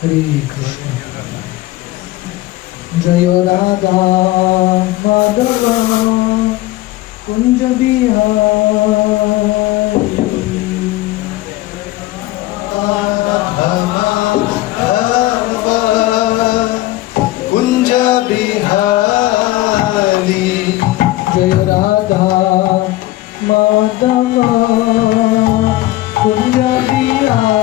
हरे कृष्ण। जय राधा माधव कुंज बिहारी। कुंज बिहारी। जय राधा माधव कुंज बिहारी।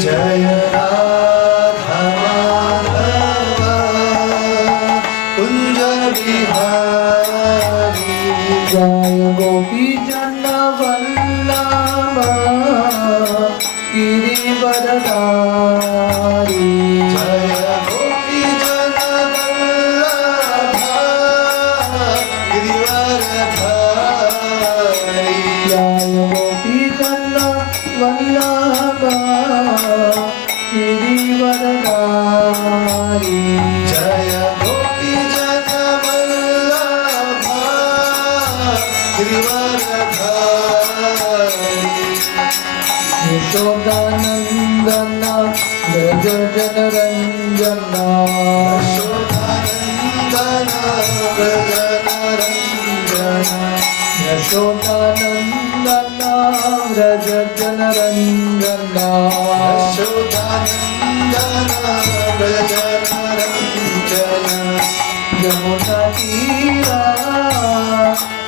जय राधा माधव कुंज बिहारी। जय गोपी जन वल्लभ गिरिवरधारी। जय गोपी जन वल्लभ गिरिवरधारी। जय गोपी जन वल्लभ गिरिवरधारी। जय गोपी जन वल्लभ गिरिवरधारी। यशोदानंदन व्रज जनरंजन। यशोदानंदन व्रज जनरंजन। यशोदानंदन व्रज जनरंजन। यशोदानंदन व्रज जनरंजन। यमुना तीरा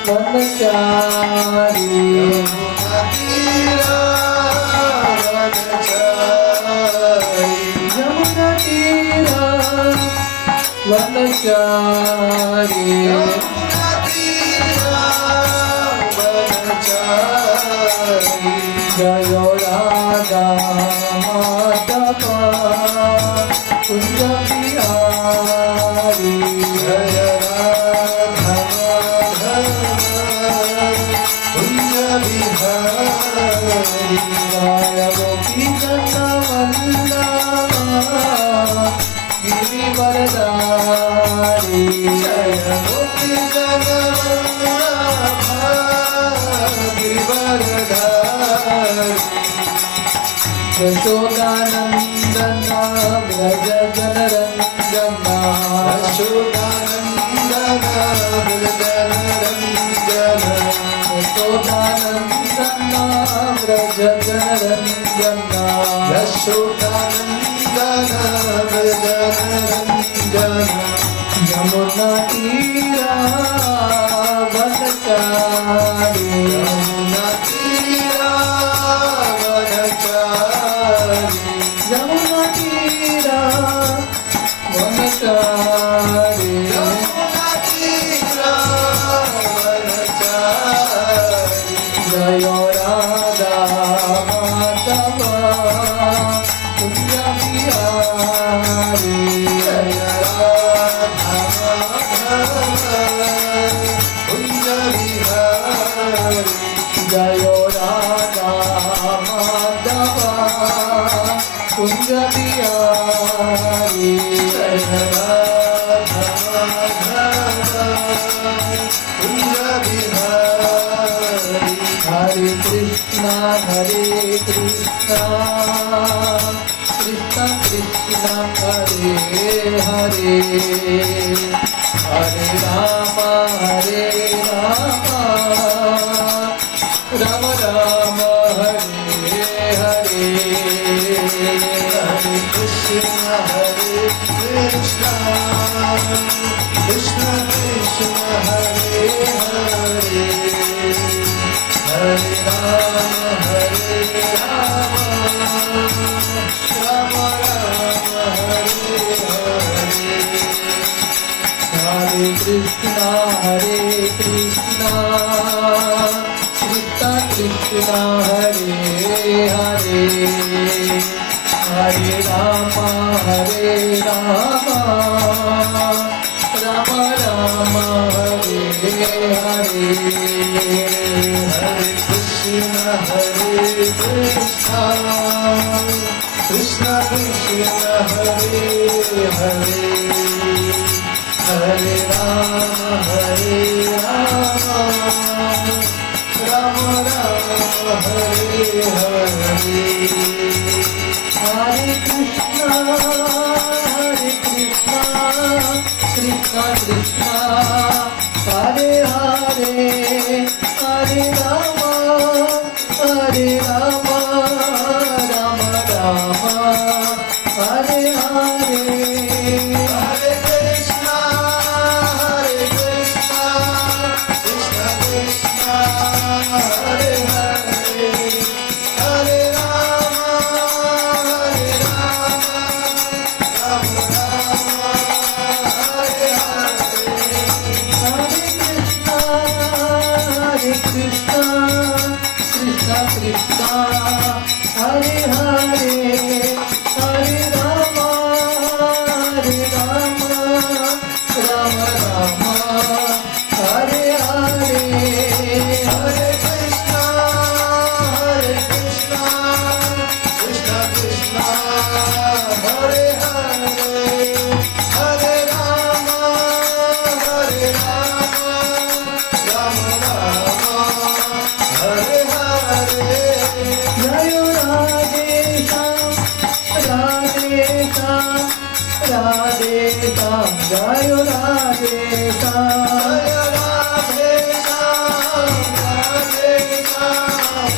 वनचारी। यमुना तीरा वनचारी। यमुना तीरा वनचारी। यमुना तीरा वनचारी। जय राधा माधव कुंज बिहारी। जय राधा माधव कुंज बिहारी। जय गोपी जन वल्लभ गिरिवरधारी। जय गोपी जन वल्लभ गिरिवरधारी। यशोदानंदन व्रज जनरंजन। यशोदानंदन व्रज जनरंजन। यशोदानंदन व्रज जनरंजन। यशोदानंदन व्रज जनरंजन। यमुना तीरा वनचारी। यमुना तीरा वनचारी। यमुना तीरा वनचारी। यमुना तीरा वनचारी। जय राधा माधव कुंज बिहारी। जय राधा माधव कुंज बिहारी। जय राधा माधव कुंज बिहारी। जय राधा माधव कुंज बिहारी। हरे कृष्णा कृष्ण कृष्ण हरे हरे। हरे राम राम राम हरे हरे। हरे कृष्ण कृष्ण कृष्ण हरे हरे। हरे राम राम राम हरे हरे। हरे कृष्णा कृष्ण कृष्ण हरे हरे। हरे राम राम राम हरे हरे। हरे Krishna Krishna Krishna Hare Hare Hare Rama Rama Rama Hare Hare Hare Krishna Krishna Krishna Hare Hare Hare Rama Rama Rama Hare Hare Hare Krishna Krishna Krishna Hare Hare Hare Rama Rama Rama Hare Hare Hare Krishna Krishna Krishna Hare Hare Hare Rama Rama Rama Hare Hare Hare Krishna Krishna Krishna Hare Hare Hare Rama Rama Rama Hare Hare Jai Radhe Shyam Radhe Shyam Radhe Shyam Jai Radhe Shyam Jaya Radhe Shyam Radhe Shyam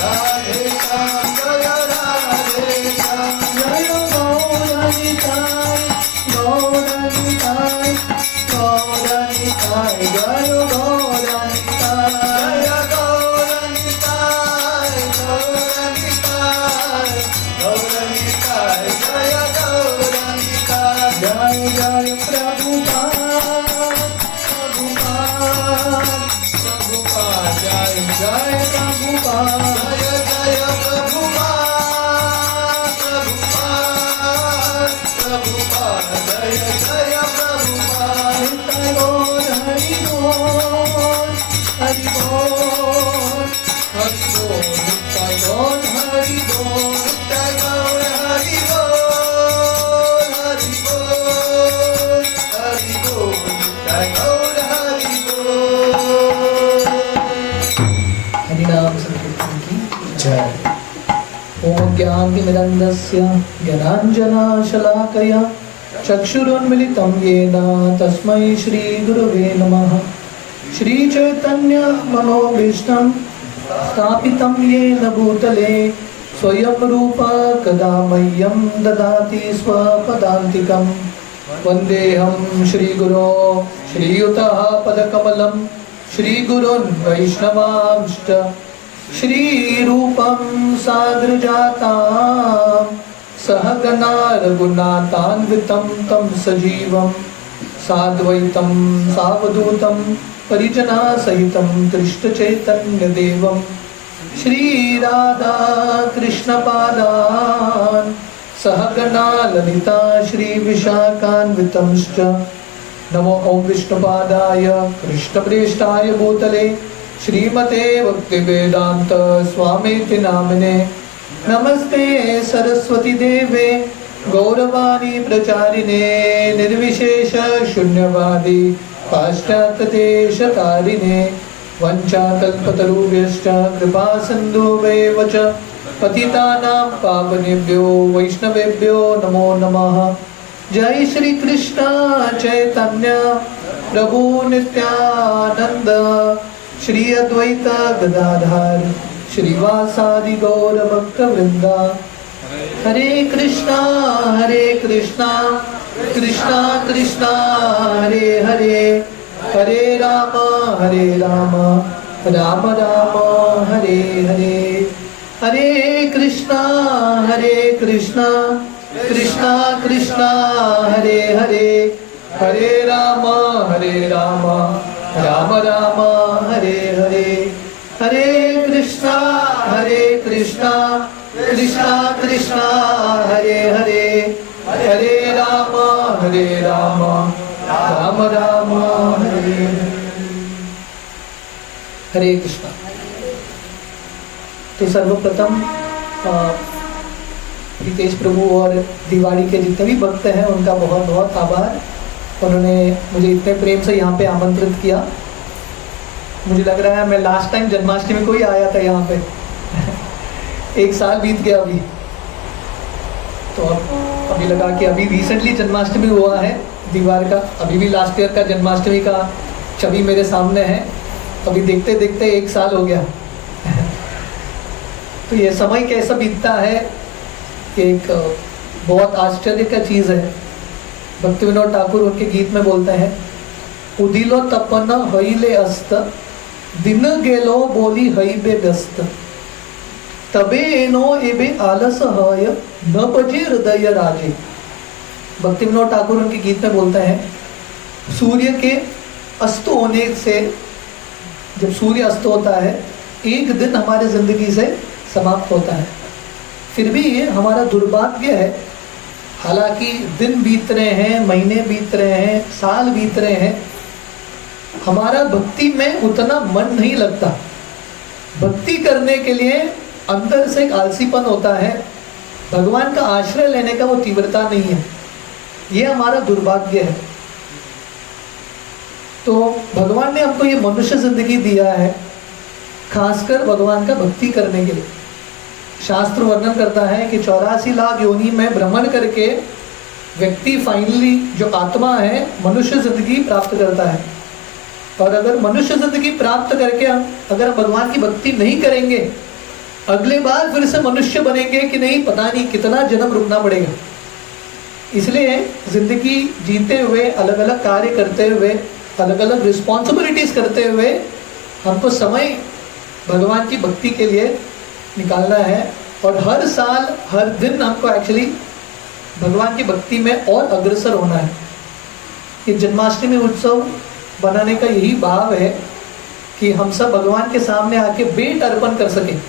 Radhe Shyam Jaya Radhe Shyam Jai Gauranitai Gauranitai Gauranitai Jai Gauranitai Jaya Gauranitai Gauranitai Gauranitai Jaya Gauranitai Jai Jai Prabhupada Prabhupada Prabhupada Jai Jai Prabhupada Jaya Jaya Prabhupada Prabhupada Prabhupada Jaya Jaya Prabhupada Nitai Gaur Hari Bol Hari Bol Hari Bol Nitai Gaur Hari Bol Jai Gaur Hari Bol Hari Bol Hari Bol Jai Gaur Hari Bol हरिनाम संकीर्तन की जय। ओम ज्ञानतिमिरन्धस्य ज्ञानाञ्जनशलाकया चक्षुरुन्मिलितं येन तस्मै श्रीगुरवे नमः। श्रीचैतन्यमनोभीष्टं स्थापितं येन भूतले स्वयं रूप कदा मह्यं ददाति स्वपदान्तिकं। वन्देऽहं श्रीगुरो श्रीयुतः पदकमलं श्रीगुरुन् वैष्णवांश्च श्रीरूपं साग्रजातां सहगना रघुनाथान्वितं तं सजीवं साद्वैतं सावधूतं परिजनसहितं कृष्णचैतन्यदेवं श्रीराधा कृष्णपादान् सहगना ललिता श्रीविशाखान्वितंश्च। नमो ओम विष्णुपादाय कृष्णप्रेष्ठाय भूतले श्रीमते भक्तिवेदांत स्वामीति नामिने। नमस्ते सरस्वती देवे गौरवाणी प्रचारिणे निर्विशेष शून्यवादी पाश्चात्यदेशतारिणे। वंचाकल्पतरुभ्यश्च कृपा सिन्धुभ्येव च पतितानां पावनेभ्यो वैष्णवेभ्यो नमो नमः। जय श्री कृष्ण चैतन्य प्रभु नित्यानंद श्री अद्वैत गदाधर श्रीवासादि गौर भक्त वृंदा। हरे कृष्णा कृष्णा कृष्णा हरे हरे हरे राम राम राम हरे हरे। हरे कृष्णा कृष्णा कृष्णा हरे हरे हरे राम राम राम हरे हरे। हरे कृष्णा कृष्णा कृष्णा हरे हरे हरे राम राम राम हरे हरे। हरे कृष्णा कृष्णा कृष्णा हरे हरे हरे राम राम राम हरे हरे। हरे कृष्णा कृष्णा कृष्णा हरे हरे हरे राम राम राम हरे हरे। हरे कृष्णा कृष्णा कृष्णा हरे हरे हरे राम राम राम हरे हरे। हरे कृष्णा कृष्णा कृष्णा हरे हरे हरे राम राम राम हरे हरे। हरे कृष्णा कृष्णा कृष्णा हरे हरे हरे राम राम राम हरे हरे। हरे कृष्णा। तो सर्वप्रथम हितेश प्रभु और दिवाड़ी के जितने भी भक्त हैं उनका बहुत बहुत आभार। उन्होंने मुझे इतने प्रेम से यहाँ पे आमंत्रित किया। मुझे लग रहा है मैं लास्ट टाइम जन्माष्टमी को ही आया था यहाँ पे एक साल बीत गया अभी। तो अभी लगा कि अभी रिसेंटली जन्माष्टमी हुआ है दीवार का, अभी भी लास्ट ईयर का जन्माष्टमी का छवि मेरे सामने है। अभी देखते देखते एक साल हो गया तो ये समय कैसा बीतता है, एक बहुत आश्चर्य का चीज़ है। भक्ति विनोद ठाकुर उनके गीत में बोलते हैं, उदिलो तपन हईले अस्त दिन गेलो बोली हईबे व्यस्त तबे एनो एबे आलस हय न बजे हृदय राजे। भक्ति विनोद ठाकुर उनके गीत में बोलते हैं, सूर्य के अस्त होने से, जब सूर्य अस्त होता है एक दिन हमारे जिंदगी से समाप्त होता है। फिर भी ये हमारा दुर्भाग्य है, हालांकि दिन बीत रहे हैं, महीने बीत रहे हैं, साल बीत रहे हैं, हमारा भक्ति में उतना मन नहीं लगता। भक्ति करने के लिए अंदर से एक आलसीपन होता है, भगवान का आश्रय लेने का वो तीव्रता नहीं है। ये हमारा दुर्भाग्य है। तो भगवान ने हमको ये मनुष्य जिंदगी दिया है खासकर भगवान का भक्ति करने के लिए। शास्त्र वर्णन करता है कि 84 लाख योनि में भ्रमण करके व्यक्ति फाइनली जो आत्मा है मनुष्य जिंदगी प्राप्त करता है। और अगर मनुष्य जिंदगी प्राप्त करके हम अगर भगवान की भक्ति नहीं करेंगे, अगले बार फिर से मनुष्य बनेंगे कि नहीं पता नहीं, कितना जन्म रुकना पड़ेगा। इसलिए जिंदगी जीते हुए, अलग अलग कार्य करते हुए, अलग अलग रिस्पॉन्सिबिलिटीज करते हुए हमको समय भगवान की भक्ति के लिए निकालना है। और हर साल हर दिन हमको एक्चुअली भगवान की भक्ति में और अग्रसर होना है। ये जन्माष्टमी उत्सव बनाने का यही भाव है कि हम सब भगवान के सामने आके भेंट अर्पण कर सकें।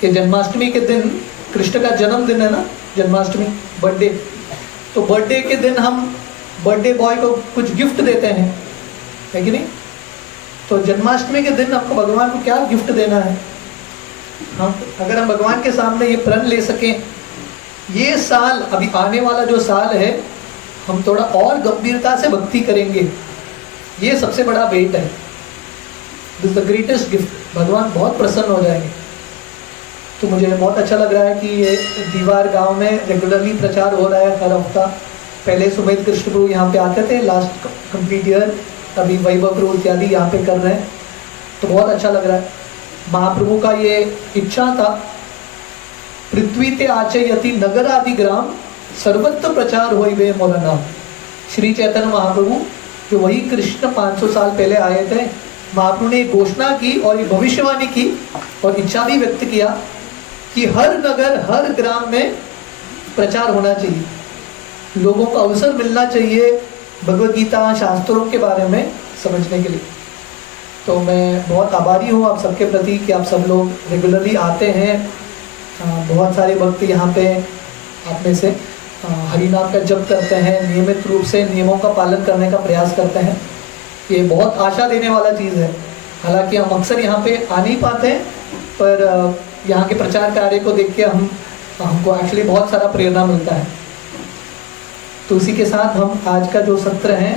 कि जन्माष्टमी के दिन कृष्ण का जन्मदिन है ना, जन्माष्टमी बर्थडे, तो बर्थडे के दिन हम बर्थडे बॉय को कुछ गिफ्ट देते हैं, है कि नहीं। तो जन्माष्टमी के दिन आपको भगवान को क्या गिफ्ट देना है। हाँ, अगर हम भगवान के सामने ये प्रण ले सकें, ये साल अभी आने वाला जो साल है हम थोड़ा और गंभीरता से भक्ति करेंगे, ये सबसे बड़ा भेंट है। This the greatest gift. भगवान बहुत प्रसन्न हो जाएंगे। तो मुझे बहुत अच्छा लग रहा है कि ये दीवार गांव में रेगुलरली प्रचार हो रहा है हर हफ्ता। पहले सुमेध कृष्ण प्रभु यहाँ पे आते थे लास्ट कंप्लीट ईयर, अभी वैभव प्रभु इत्यादि यहाँ पे कर रहे हैं, तो बहुत अच्छा लग रहा है। महाप्रभु का ये इच्छा था, पृथ्वी ते आचयति नगर आदि ग्राम सर्वत्र प्रचार होई वे मोरा नाम। श्री चैतन्य महाप्रभु जो वही कृष्ण 500 साल पहले आए थे, महाप्रभु ने घोषणा की और ये भविष्यवाणी की और इच्छा भी व्यक्त किया कि हर नगर हर ग्राम में प्रचार होना चाहिए, लोगों को अवसर मिलना चाहिए भगवद गीता शास्त्रों के बारे में समझने के लिए। तो मैं बहुत आभारी हूँ आप सबके प्रति कि आप सब लोग रेगुलरली आते हैं। बहुत सारे भक्त यहाँ पे आप में से हरि नाम का जप करते हैं, नियमित रूप से नियमों का पालन करने का प्रयास करते हैं। ये बहुत आशा देने वाला चीज़ है। हालांकि हम अक्सर यहाँ पे आ नहीं पाते हैं, पर यहाँ के प्रचार कार्य को देख के हमको एक्चुअली बहुत सारा प्रेरणा मिलता है। तो इसी के साथ हम आज का जो सत्र है,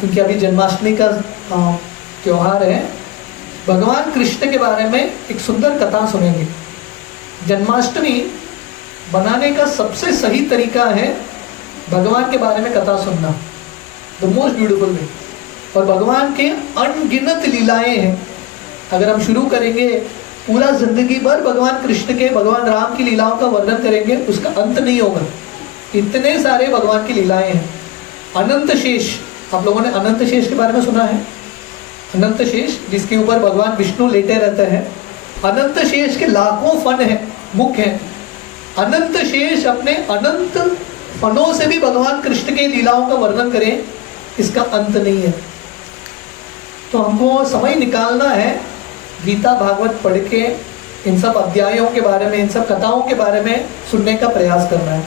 क्योंकि अभी जन्माष्टमी का त्योहार है, भगवान कृष्ण के बारे में एक सुंदर कथा सुनेंगे। जन्माष्टमी बनाने का सबसे सही तरीका है भगवान के बारे में कथा सुनना, द मोस्ट ब्यूटीफुल वे। और भगवान के अनगिनत लीलाएं हैं। अगर हम शुरू करेंगे पूरा जिंदगी भर भगवान कृष्ण के, भगवान राम की लीलाओं का वर्णन करेंगे, उसका अंत नहीं होगा। इतने सारे भगवान की लीलाएं हैं। अनंत शेष, आप लोगों ने अनंत शेष के बारे में सुना है? अनंत शेष जिसके ऊपर भगवान विष्णु लेटे रहते हैं। अनंत शेष के लाखों फन है, मुख है। अनंत शेष अपने अनंत फनों से भी भगवान कृष्ण के लीलाओं का वर्णन करें, इसका अंत नहीं है। तो हमको समय निकालना है, गीता भागवत पढ़ के इन सब अध्यायों के बारे में, इन सब कथाओं के बारे में सुनने का प्रयास करना है।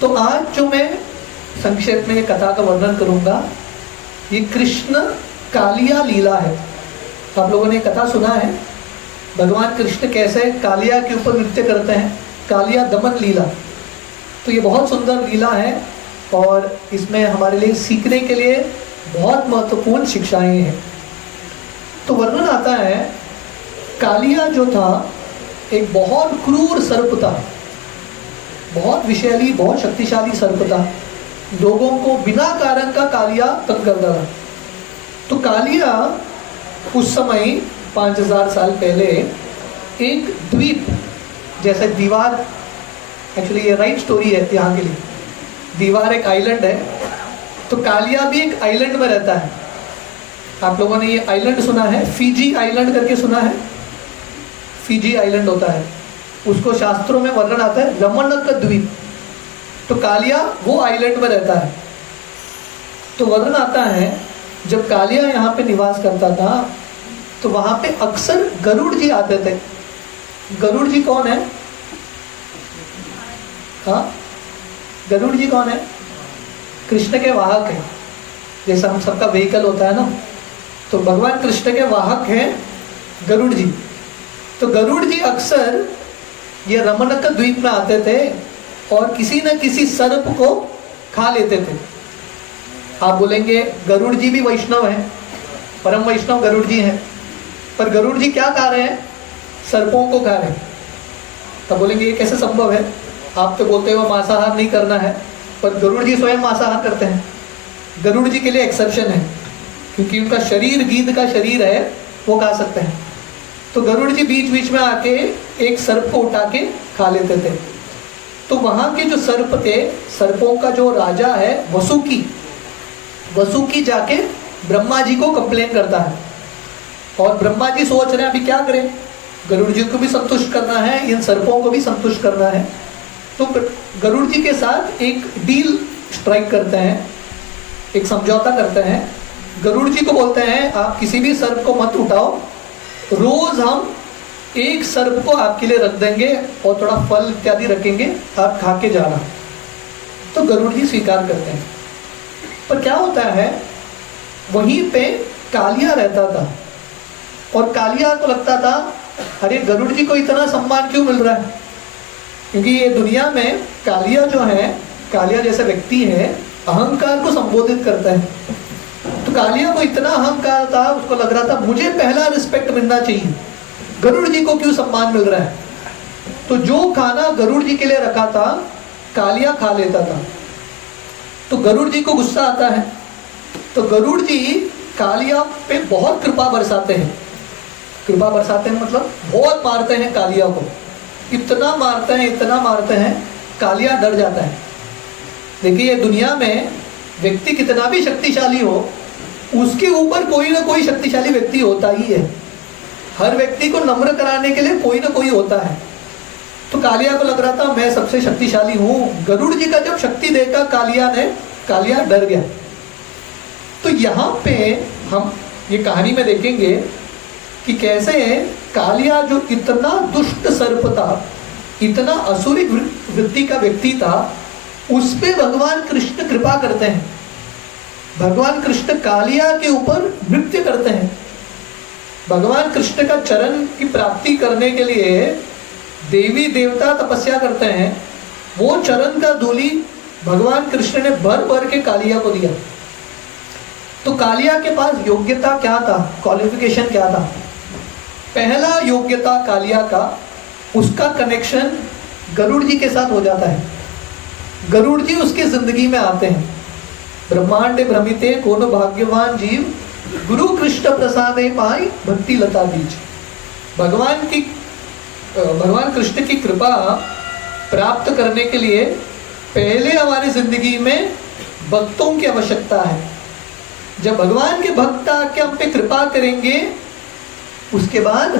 तो आज जो मैं संक्षेप में कथा का वर्णन करूंगा, ये कृष्ण कालिया लीला है। आप लोगों ने कथा सुना है? भगवान कृष्ण कैसे कालिया के ऊपर नृत्य करते हैं, कालिया दमन लीला। तो ये बहुत सुंदर लीला है और इसमें हमारे लिए सीखने के लिए बहुत महत्वपूर्ण शिक्षाएं हैं। तो वर्णन आता है, कालिया जो था एक बहुत क्रूर सर्प था, बहुत विषैली, बहुत शक्तिशाली सर्प था। लोगों को बिना कारण का कालिया तंग करता था। तो कालिया उस समय 5000 साल पहले एक द्वीप जैसे दीवार, एक्चुअली ये राइट स्टोरी है यहाँ के लिए, दीवार एक आइलैंड है, तो कालिया भी एक आइलैंड में रहता है। आप लोगों ने ये आइलैंड सुना है, फीजी आइलैंड करके सुना है? फीजी आइलैंड होता है, उसको शास्त्रों में वर्णन आता है रमणक द्वीप। तो कालिया वो आइलैंड में रहता है। तो वर्णन आता है जब कालिया यहाँ पे निवास करता था तो वहाँ पे अक्सर गरुड़ जी आते थे। गरुड़ जी कौन है? हाँ, गरुड़ जी कौन है? कृष्ण के वाहक है। जैसा हम सबका व्हीकल होता है ना, तो भगवान कृष्ण के वाहक हैं गरुड़ जी। तो गरुड़ जी अक्सर ये रमणक द्वीप में आते थे और किसी न किसी सर्प को खा लेते थे। आप बोलेंगे गरुड़ जी भी वैष्णव हैं, परम वैष्णव गरुड़ जी हैं, पर गरुड़ जी क्या खा रहे हैं? सर्पों को खा रहे हैं। तब बोलेंगे ये कैसे संभव है? आप तो बोलते हो मांसाहार नहीं करना है, पर गरुड़ जी स्वयं मांसाहार करते हैं। गरुड़ जी के लिए एक्सेप्शन है, क्योंकि उनका शरीर गीध का शरीर है, वो खा सकते हैं। तो गरुड़ जी बीच बीच में आके एक सर्प को उठा के खा लेते थे। तो वहाँ के जो सर्प थे, सर्पों का जो राजा है वसुकी, वसुकी जाके ब्रह्मा जी को कंप्लेन करता है। और ब्रह्मा जी सोच रहे हैं अभी क्या करें, गरुड़ जी को भी संतुष्ट करना है, इन सर्पों को भी संतुष्ट करना है। तो गरुड़ जी के साथ एक डील स्ट्राइक करते हैं, एक समझौता करते हैं। गरुड़ जी को बोलते हैं आप किसी भी सर्प को मत उठाओ, रोज हम एक सर्प को आपके लिए रख देंगे और थोड़ा फल इत्यादि रखेंगे, आप खा के जाना। तो गरुड़ जी स्वीकार करते हैं। पर क्या होता है, वहीं पे कालिया रहता था और कालिया को लगता था अरे गरुड़ जी को इतना सम्मान क्यों मिल रहा है, क्योंकि ये दुनिया में कालिया जो है, कालिया जैसे व्यक्ति है, अहंकार को संबोधित करता है। तो कालिया को इतना अहंकार था, उसको लग रहा था मुझे पहला रिस्पेक्ट मिलना चाहिए, गरुड़ जी को क्यों सम्मान मिल रहा है। तो जो खाना गरुड़ जी के लिए रखा था कालिया खा लेता था। तो गरुड़ जी को गुस्सा आता है, तो गरुड़ जी कालिया पे बहुत कृपा बरसाते हैं। कृपा बरसाते हैं मतलब बहुत मारते हैं कालिया को, इतना मारते हैं, इतना मारते हैं, कालिया डर जाता है। देखिए दुनिया में व्यक्ति कितना भी शक्तिशाली हो, उसके ऊपर कोई ना कोई शक्तिशाली व्यक्ति होता ही है। हर व्यक्ति को नम्र कराने के लिए कोई ना कोई होता है। तो कालिया को लग रहा था मैं सबसे शक्तिशाली हूँ। गरुड़ जी का जब शक्ति देखा कालिया डर गया। तो यहाँ पे हम ये कहानी में देखेंगे कि कैसे कालिया जो इतना दुष्ट सर्प था, इतना असुरी वृत्ति का व्यक्ति था, उस पे भगवान कृष्ण कृपा करते हैं। भगवान कृष्ण कालिया के ऊपर नृत्य करते हैं। भगवान कृष्ण का चरण की प्राप्ति करने के लिए देवी देवता तपस्या करते हैं। वो चरण का धूलि भगवान कृष्ण ने भर भर के कालिया को दिया। तो कालिया के पास योग्यता क्या था, क्वालिफिकेशन क्या था? पहला योग्यता कालिया का, उसका कनेक्शन गरुड़ जी के साथ हो जाता है। गरुड़ जी उसकी जिंदगी में आते हैं। ब्रह्मांड भ्रमिते कौन भाग्यवान जीव, गुरु कृष्ण प्रसादे पाई भक्ति लता बीज। भगवान कृष्ण की कृपा प्राप्त करने के लिए पहले हमारी जिंदगी में भक्तों की आवश्यकता है। जब भगवान के भक्त आके हम पे कृपा करेंगे, उसके बाद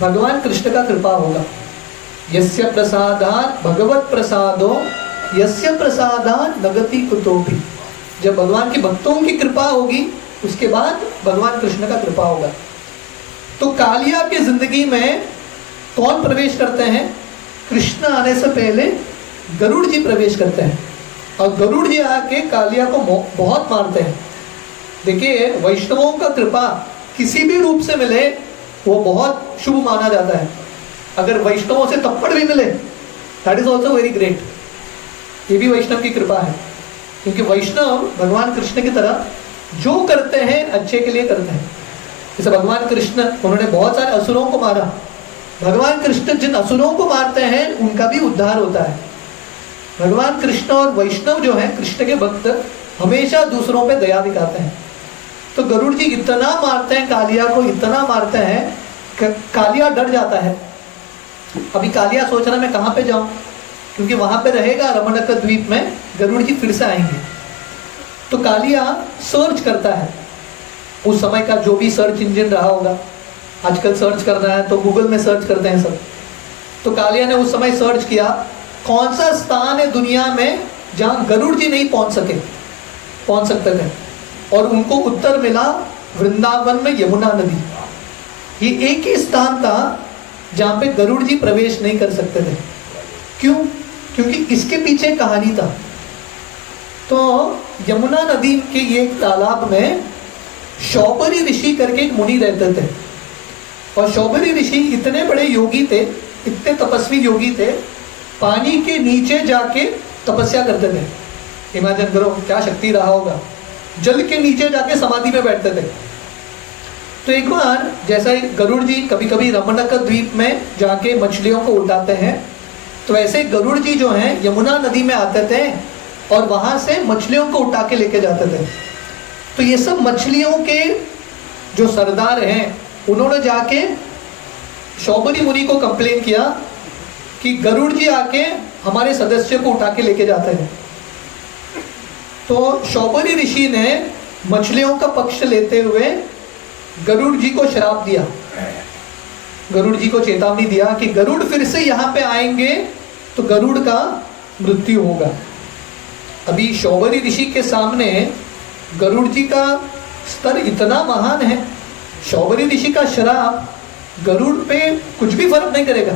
भगवान कृष्ण का कृपा होगा। यस्य प्रसादात् भगवत प्रसादो यस्य प्रसादात् नगति कुतोपि। जब भगवान के भक्तों की कृपा होगी, उसके बाद भगवान कृष्ण का कृपा होगा। तो कालिया की जिंदगी में कौन प्रवेश करते हैं? कृष्ण आने से पहले गरुड़ जी प्रवेश करते हैं और गरुड़ जी आके कालिया को बहुत मारते हैं। देखिए वैष्णवों का कृपा किसी भी रूप से मिले वो बहुत शुभ माना जाता है। अगर वैष्णवों से थप्पड़ भी मिले that is also very great. ये भी वैष्णव की कृपा है, क्योंकि वैष्णव भगवान कृष्ण की तरह जो करते हैं अच्छे के लिए करते हैं। जैसे भगवान कृष्ण, उन्होंने बहुत सारे असुरों को मारा। भगवान कृष्ण जिन असुरों को मारते हैं उनका भी उद्धार होता है। भगवान कृष्ण और वैष्णव जो है, कृष्ण के भक्त, हमेशा दूसरों पे दया दिखाते हैं। तो गरुड़ जी इतना मारते हैं कालिया को, इतना मारते हैं कालिया डर जाता है। अभी कालिया सोच रहा मैं कहाँ पे जाऊं, क्योंकि वहां पे रहेगा रमणक द्वीप में, गरुड़ जी फिर से आएंगे। तो कालिया सर्च करता है, उस समय का जो भी सर्च इंजन रहा होगा, आजकल सर्च करना है तो गूगल में सर्च करते हैं सब। तो कालिया ने उस समय सर्च किया कौन सा स्थान है दुनिया में जहां गरुड़ जी नहीं पहुंच सकते थे, और उनको उत्तर मिला वृंदावन में यमुना नदी। ये एक ही स्थान था जहां पे गरुड़ जी प्रवेश नहीं कर सकते थे। क्यों? क्योंकि इसके पीछे कहानी था। तो यमुना नदी के ये तालाब में शौबरी ऋषि करके एक मुनि रहते थे, और शौबरी ऋषि इतने बड़े योगी थे, इतने तपस्वी योगी थे, पानी के नीचे जाके तपस्या करते थे। इमेजिन करो क्या शक्ति रहा होगा, जल के नीचे जाके समाधि में बैठते थे। तो एक बार जैसा ही गरुड़ जी कभी कभी रमणक द्वीप में जाके मछलियों को उठाते हैं, तो ऐसे गरुड़ जी जो हैं यमुना नदी में आते थे और वहां से मछलियों को उठा के लेके जाते थे। तो ये सब मछलियों के जो सरदार हैं उन्होंने जाके शौबरी मुनि को कंप्लेन किया कि गरुड़ जी आके हमारे सदस्य को उठा के लेके जाते हैं। तो शौबरी ऋषि ने मछलियों का पक्ष लेते हुए गरुड़ जी को श्राप दिया, गरुड़ जी को चेतावनी दिया कि गरुड़ फिर से यहाँ पे आएंगे तो गरुड़ का मृत्यु होगा। अभी शौबरी ऋषि के सामने गरुड़ जी का स्तर इतना महान है, शौबरी ऋषि का श्राप गरुड़ पे कुछ भी फर्क नहीं करेगा।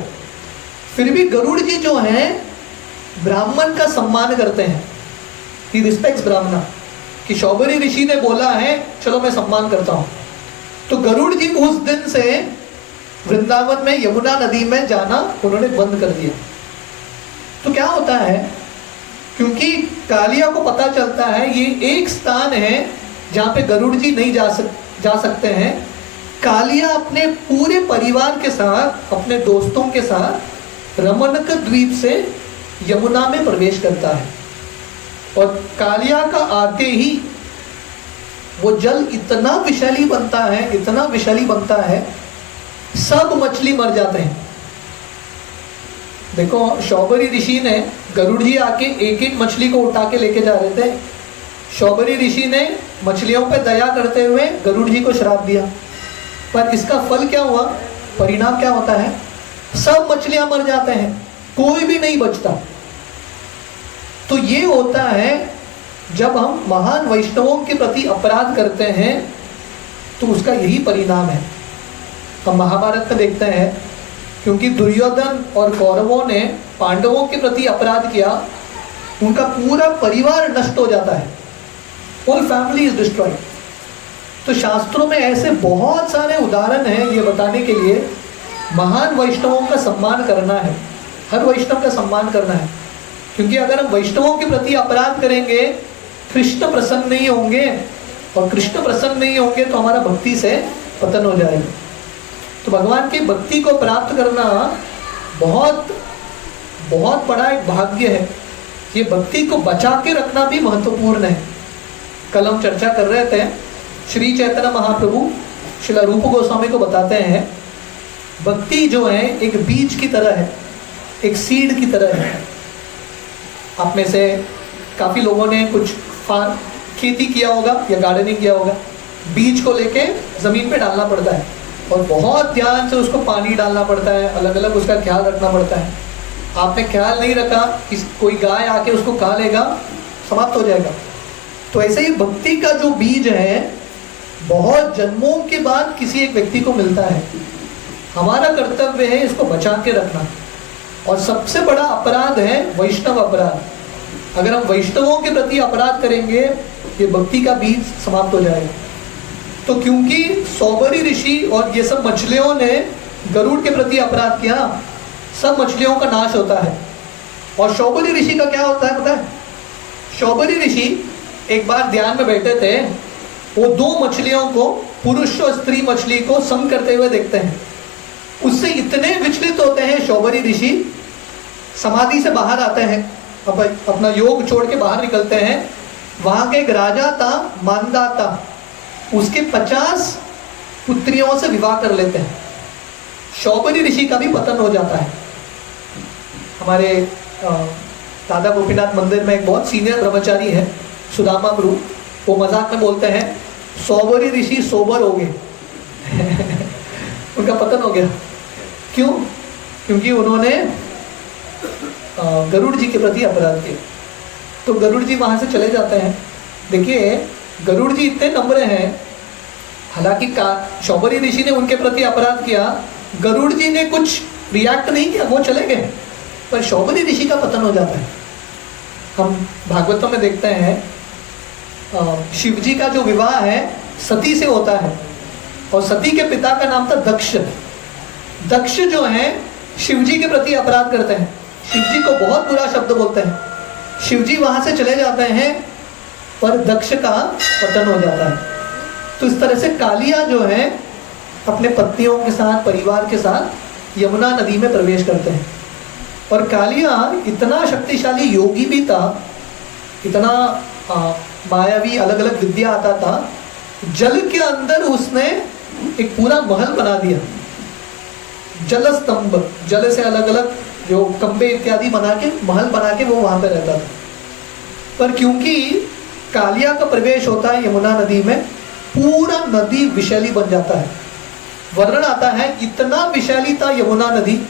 फिर भी गरुड़ जी जो हैं ब्राह्मण का सम्मान करते हैं, ही रिस्पेक्ट्स ब्राह्मण, कि शौबरी ऋषि ने बोला है चलो मैं सम्मान करता हूं। तो गरुड़ जी उस दिन से वृंदावन में यमुना नदी में जाना उन्होंने बंद कर दिया। तो क्या होता है, क्योंकि कालिया को पता चलता है ये एक स्थान है जहां पे गरुड़ जी नहीं जा सकते हैं, कालिया अपने पूरे परिवार के साथ, अपने दोस्तों के साथ रमणक द्वीप से यमुना में प्रवेश करता है। और कालिया का आते ही वो जल इतना विषैली बनता है, इतना विषैली बनता है, सब मछली मर जाते हैं। देखो शौबरी ऋषि ने, गरुड़ जी आके एक एक मछली को उठा के लेके जा रहे थे, शौबरी ऋषि ने मछलियों पे दया करते हुए गरुड़ जी को श्राप दिया। पर इसका फल क्या हुआ, परिणाम क्या होता है, सब मछलियां मर जाते हैं, कोई भी नहीं बचता। तो ये होता है जब हम महान वैष्णवों के प्रति अपराध करते हैं तो उसका यही परिणाम है। हम महाभारत में देखते हैं, क्योंकि दुर्योधन और कौरवों ने पांडवों के प्रति अपराध किया, उनका पूरा परिवार नष्ट हो जाता है, होल फैमिली इज डिस्ट्रॉयड। तो शास्त्रों में ऐसे बहुत सारे उदाहरण हैं ये बताने के लिए महान वैष्णवों का सम्मान करना है, हर वैष्णव का सम्मान करना है। क्योंकि अगर हम वैष्णवों के प्रति अपराध करेंगे, कृष्ण प्रसन्न नहीं होंगे, और कृष्ण प्रसन्न नहीं होंगे तो हमारा भक्ति से पतन हो जाएगा। तो भगवान की भक्ति को प्राप्त करना बहुत बहुत बड़ा एक भाग्य है। ये भक्ति को बचा के रखना भी महत्वपूर्ण है। कल हम चर्चा कर रहे थे, श्री चैतन्य महाप्रभु श्रील रूप गोस्वामी को बताते हैं, भक्ति जो है एक बीज की तरह है, एक सीड की तरह है। आप में से काफ़ी लोगों ने कुछ खेती किया होगा या गार्डनिंग किया होगा। बीज को लेके ज़मीन पे डालना पड़ता है और बहुत ध्यान से उसको पानी डालना पड़ता है, अलग अलग उसका ख्याल रखना पड़ता है। आपने ख्याल नहीं रखा कि कोई गाय आके उसको खा लेगा, समाप्त हो जाएगा। तो ऐसे ही भक्ति का जो बीज है बहुत जन्मों के बाद किसी एक व्यक्ति को मिलता है। हमारा कर्तव्य है इसको बचा के रखना। और सबसे बड़ा अपराध है वैष्णव अपराध। अगर हम वैष्णवों के प्रति अपराध करेंगे, ये भक्ति का बीज समाप्त हो जाएगा। तो क्योंकि सौबरी ऋषि और ये सब मछलियों ने गरुड़ के प्रति अपराध किया, सब मछलियों का नाश होता है। और शौबरी ऋषि का क्या होता है पता है? शौबरी ऋषि एक बार ध्यान में बैठे थे, वो दो मछलियों को, पुरुष और स्त्री मछली को सम करते हुए देखते हैं। उससे इतने विचलित होते हैं शौबरी ऋषि, समाधि से बाहर आते हैं, अपना योग छोड़ के बाहर निकलते हैं। वहां के एक राजा था मानदाता, उसके 50 पुत्रियों से विवाह कर लेते हैं। शौबरी ऋषि का भी पतन हो जाता है। हमारे दादा गोपीनाथ मंदिर में एक बहुत सीनियर ब्रह्मचारी है सुदामा प्रभु, वो मजाक में बोलते हैं सौबरी ऋषि सोबर हो गए उनका पतन हो गया। क्यों? क्योंकि उन्होंने गरुड़ जी के प्रति अपराध किया। तो गरुड़ जी वहां से चले जाते हैं। देखिए गरुड़ जी इतने नम्र हैं, हालांकि शौबरी ऋषि ने उनके प्रति अपराध किया, गरुड़ जी ने कुछ रिएक्ट नहीं किया, वो चले गए, पर शौबरी ऋषि का पतन हो जाता है। हम भागवतम में देखते हैं शिव जी का जो विवाह है सती से होता है, और सती के पिता का नाम था दक्ष। दक्ष जो है शिव जी के प्रति अपराध करते हैं, शिव जी को बहुत बुरा शब्द बोलते हैं। शिव जी वहां से चले जाते हैं, पर दक्ष का पतन हो जाता है। तो इस तरह से कालिया जो है अपने पत्नियों के साथ, परिवार के साथ यमुना नदी में प्रवेश करते हैं। और कालिया इतना शक्तिशाली योगी भी था, इतना मायावी अलग अलग विद्या आता था, जल के अंदर उसने एक पूरा महल बना दिया। जल स्तंभ, जल से अलग अलग जो खंबे इत्यादि बना के महल बना के वो वहां पे रहता था। पर क्योंकि कालिया का प्रवेश होता है यमुना नदी में, पूरा नदी विषैली बन जाता है। वर्णन आता है इतना विषैली था यमुना नदी,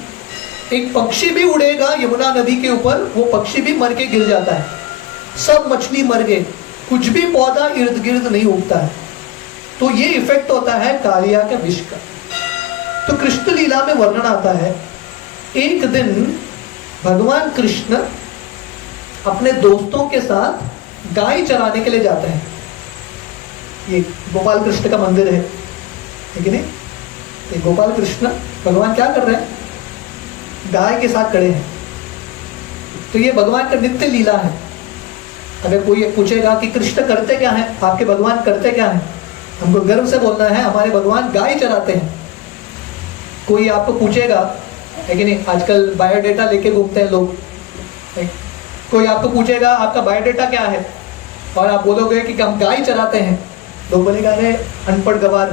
एक पक्षी भी उड़ेगा यमुना नदी के ऊपर, वो पक्षी भी मर के गिर जाता है, सब मछली मर गए, कुछ भी पौधा इर्द गिर्द नहीं उगता है। तो ये इफेक्ट होता है कालिया के विष का। तो कृष्ण लीला में वर्णन आता है, एक दिन भगवान कृष्ण अपने दोस्तों के साथ गाय चराने के लिए जाते हैं। ये गोपाल कृष्ण का मंदिर है, ठीक है नहीं? ये गोपाल कृष्ण भगवान क्या कर रहे हैं? गाय के साथ खड़े हैं। तो ये भगवान का नित्य लीला है। अगर कोई पूछेगा कि कृष्ण करते क्या है, आपके भगवान करते क्या है, हमको गर्व से बोलना है हमारे भगवान गाय चराते हैं। कोई आपको पूछेगा, है कि नहीं, आजकल बायोडेटा लेके घूमते हैं लोग, कोई आपको पूछेगा आपका बायोडेटा क्या है, और आप बोलोगे कि हम गाय चराते हैं, लोग बोलेगा अरे अनपढ़ गवार,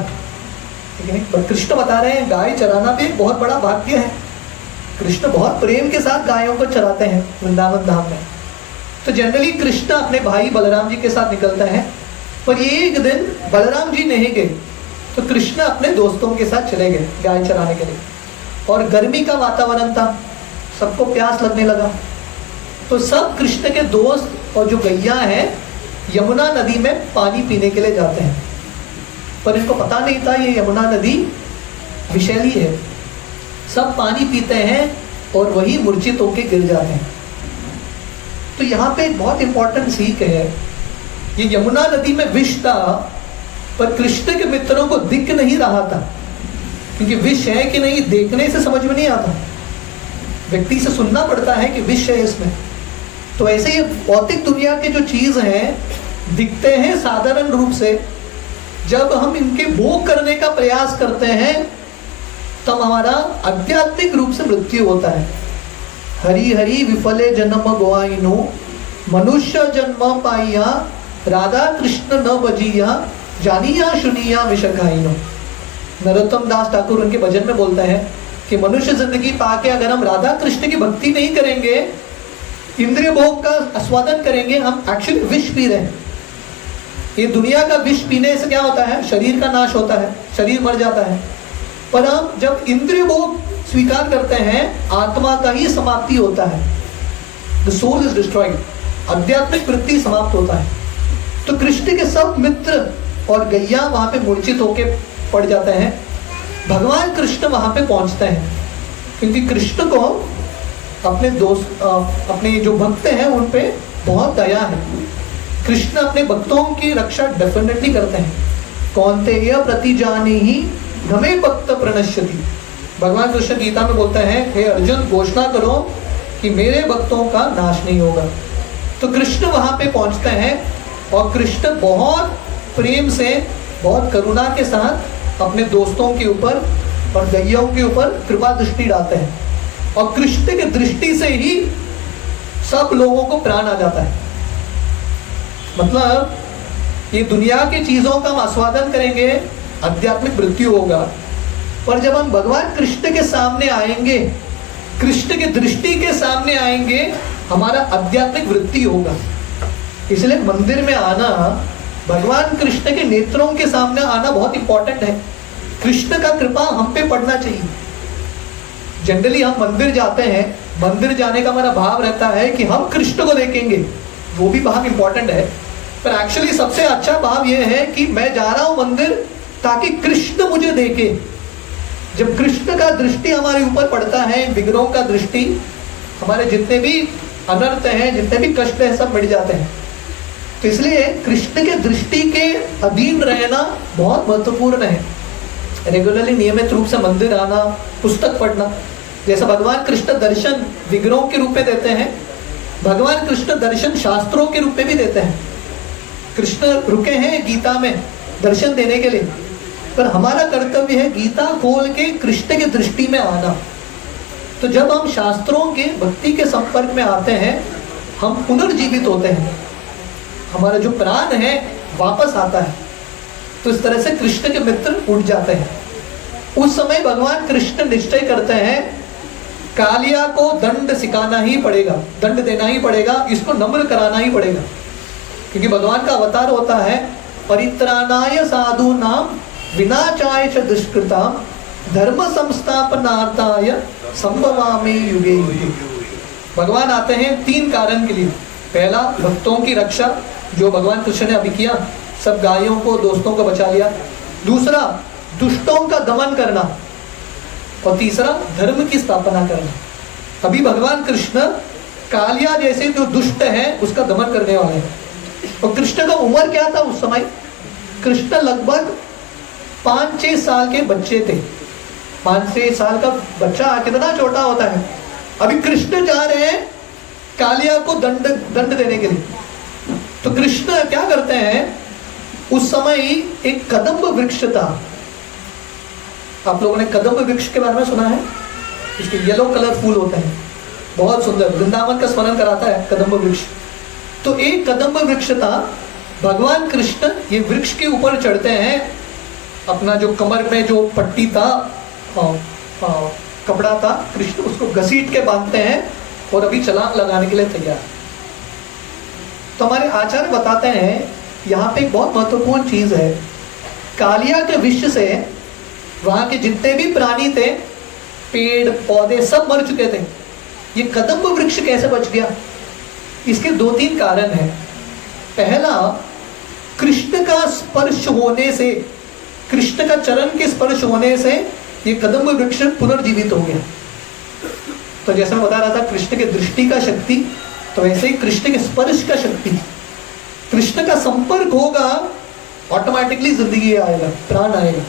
ठीक है नहीं? पर कृष्ण बता रहे हैं गाय चराना भी एक बहुत बड़ा भाग्य है। कृष्ण बहुत प्रेम के साथ गायों को चराते हैं वृंदावन धाम में। तो जनरली कृष्ण अपने भाई बलराम जी के साथ निकलते हैं, पर एक दिन बलराम जी नहीं गए, तो कृष्ण अपने दोस्तों के साथ चले गए गाय चराने के लिए। और गर्मी का वातावरण था, सबको प्यास लगने लगा, तो सब कृष्ण के दोस्त और जो गैया है यमुना नदी में पानी पीने के लिए जाते हैं। पर इनको पता नहीं था ये यमुना नदी विषैली है। सब पानी पीते हैं और वही मूर्छित होकर गिर जाते हैं। तो यहाँ पे एक बहुत इंपॉर्टेंट सीख है, ये यमुना नदी में विष था, पर कृष्ण के मित्रों को दिख नहीं रहा था, क्योंकि विष है कि नहीं देखने से समझ में नहीं आता, व्यक्ति से सुनना पड़ता है कि विष है इसमें। तो ऐसे ये भौतिक दुनिया के जो चीज हैं दिखते हैं साधारण रूप से, जब हम इनके भोग करने का प्रयास करते हैं तब हमारा आध्यात्मिक रूप से मृत्यु होता है। हरि हरि विफले जन्म गोआइनो, मनुष्य जन्म पाइया, राधा कृष्ण न बजिया, जानिया सुनिया विषखाइनो। नरोत्तम दास ठाकुर उनके भजन में बोलते हैं कि मनुष्य जिंदगी पाके अगर हम राधा कृष्ण की भक्ति नहीं करेंगे, इंद्रिय भोग का आस्वादन करेंगे, हम एक्चुअली विष पी रहे हैं। ये दुनिया का विष पीने से क्या होता है? शरीर का नाश होता है, शरीर मर जाता है। पर हम जब इंद्रिय भोग स्वीकार करते हैं, आत्मा का ही समाप्ति होता है, द सोल इज डिस्ट्रॉयड, आध्यात्मिक वृत्ति समाप्त होता है। तो कृष्ण के सब मित्र और गैया वहां पे मूर्छित होके पड़ जाते हैं। भगवान कृष्ण वहां पे पहुंचते हैं, क्योंकि कृष्ण को अपने दोस्त, अपने जो भक्त हैं उन पे बहुत दया है। कृष्ण अपने भक्तों की रक्षा डेफिनेटली करते हैं, कौन्तेय प्रतिजानीहि धमे भक्त प्रणश्यति। भगवान कृष्ण गीता में बोलते हैं, हे अर्जुन घोषणा करो कि मेरे भक्तों का नाश नहीं होगा। तो कृष्ण वहां पे पहुंचते हैं और कृष्ण बहुत प्रेम से, बहुत करुणा के साथ अपने दोस्तों के ऊपर और दैयों के ऊपर कृपा दृष्टि डालते हैं और कृष्ण की दृष्टि से ही सब लोगों को प्राण आ जाता है। मतलब ये दुनिया की चीजों का हम आस्वादन करेंगे, आध्यात्मिक मृत्यु होगा, पर जब हम भगवान कृष्ण के सामने आएंगे, कृष्ण की दृष्टि के सामने आएंगे, हमारा आध्यात्मिक वृद्धि होगा। इसलिए मंदिर में आना, भगवान कृष्ण के नेत्रों के सामने आना बहुत इंपॉर्टेंट है। कृष्ण का कृपा हम पे पड़ना चाहिए। जनरली हम मंदिर जाते हैं, मंदिर जाने का हमारा भाव रहता है कि हम कृष्ण को देखेंगे, वो भी भाव इंपॉर्टेंट है, पर एक्चुअली सबसे अच्छा भाव यह है कि मैं जा रहा हूं मंदिर ताकि कृष्ण मुझे देखे। जब कृष्ण का दृष्टि हमारे ऊपर पड़ता है, विग्रहों का दृष्टि, हमारे जितने भी अनर्थ हैं, जितने भी कष्ट हैं, सब मिट जाते हैं। तो इसलिए कृष्ण के दृष्टि के अधीन रहना बहुत महत्वपूर्ण है। रेगुलरली नियमित रूप से मंदिर आना, पुस्तक पढ़ना, जैसा भगवान कृष्ण दर्शन विग्रहों के रूप में देते हैं, भगवान कृष्ण दर्शन शास्त्रों के रूप में भी देते हैं। कृष्ण रुके हैं गीता में दर्शन देने के लिए, पर हमारा कर्तव्य है गीता खोल के कृष्ण की दृष्टि में आना। तो जब हम शास्त्रों के भक्ति के संपर्क में आते हैं, हम पुनर्जीवित होते हैं, हमारा जो प्राण है वापस आता है। तो इस तरह से कृष्ण के मित्र उठ जाते हैं। उस समय भगवान कृष्ण निश्चय करते हैं, कालिया को दंड सिखाना ही पड़ेगा, दंड देना ही पड़ेगा, इसको नम्र कराना ही पड़ेगा, क्योंकि भगवान का अवतार होता है परित्राणाय साधूनाम विनाशाय च दुष्कृताम धर्म संस्थापनार्थाय संभवामि युगे युगे। भगवान आते हैं 3 कारण के लिए। पहला, भक्तों की रक्षा, जो भगवान कृष्ण ने अभी किया, सब गायों को, दोस्तों को बचा लिया। दूसरा, दुष्टों का दमन करना, और तीसरा, धर्म की स्थापना करना। अभी भगवान कृष्ण कालिया जैसे जो दुष्ट है उसका दमन करने वाले हैं। और कृष्ण का उम्र क्या था उस समय? कृष्ण लगभग 5-6 साल के बच्चे थे। 5-6 साल का बच्चा कितना छोटा होता है। अभी कृष्ण जा रहे हैं कालिया को दंड देने के लिए। तो कृष्ण क्या करते हैं, उस समय एक कदम्ब वृक्ष था। आप लोगों ने कदम्ब वृक्ष के बारे में सुना है? इसके येलो कलर फूल होते हैं, बहुत सुंदर, वृंदावन का स्मरण कराता है कदम्ब वृक्ष। तो एक कदम्ब वृक्ष था। भगवान कृष्ण ये वृक्ष के ऊपर चढ़ते हैं, अपना जो कमर में जो पट्टी था, कपड़ा था, कृष्ण उसको घसीट के बांधते हैं और अभी छलांग लगाने के लिए तैयार। तो हमारे आचार्य बताते हैं यहाँ पे एक बहुत महत्वपूर्ण चीज है। कालिया के विष से वहां के जितने भी प्राणी थे, पेड़ पौधे सब मर चुके थे। ये कदम्ब वृक्ष कैसे बच गया? इसके 2-3 कारण हैं। पहला, कृष्ण का स्पर्श होने से, कृष्ण का चरण के स्पर्श होने से ये कदम्ब वृक्ष पुनर्जीवित हो गया। तो जैसा मैं बता रहा था, कृष्ण के दृष्टि का शक्ति, तो वैसे ही कृष्ण के स्पर्श का शक्ति, कृष्ण का संपर्क होगा, ऑटोमेटिकली जिंदगी आएगा, प्राण आएगा।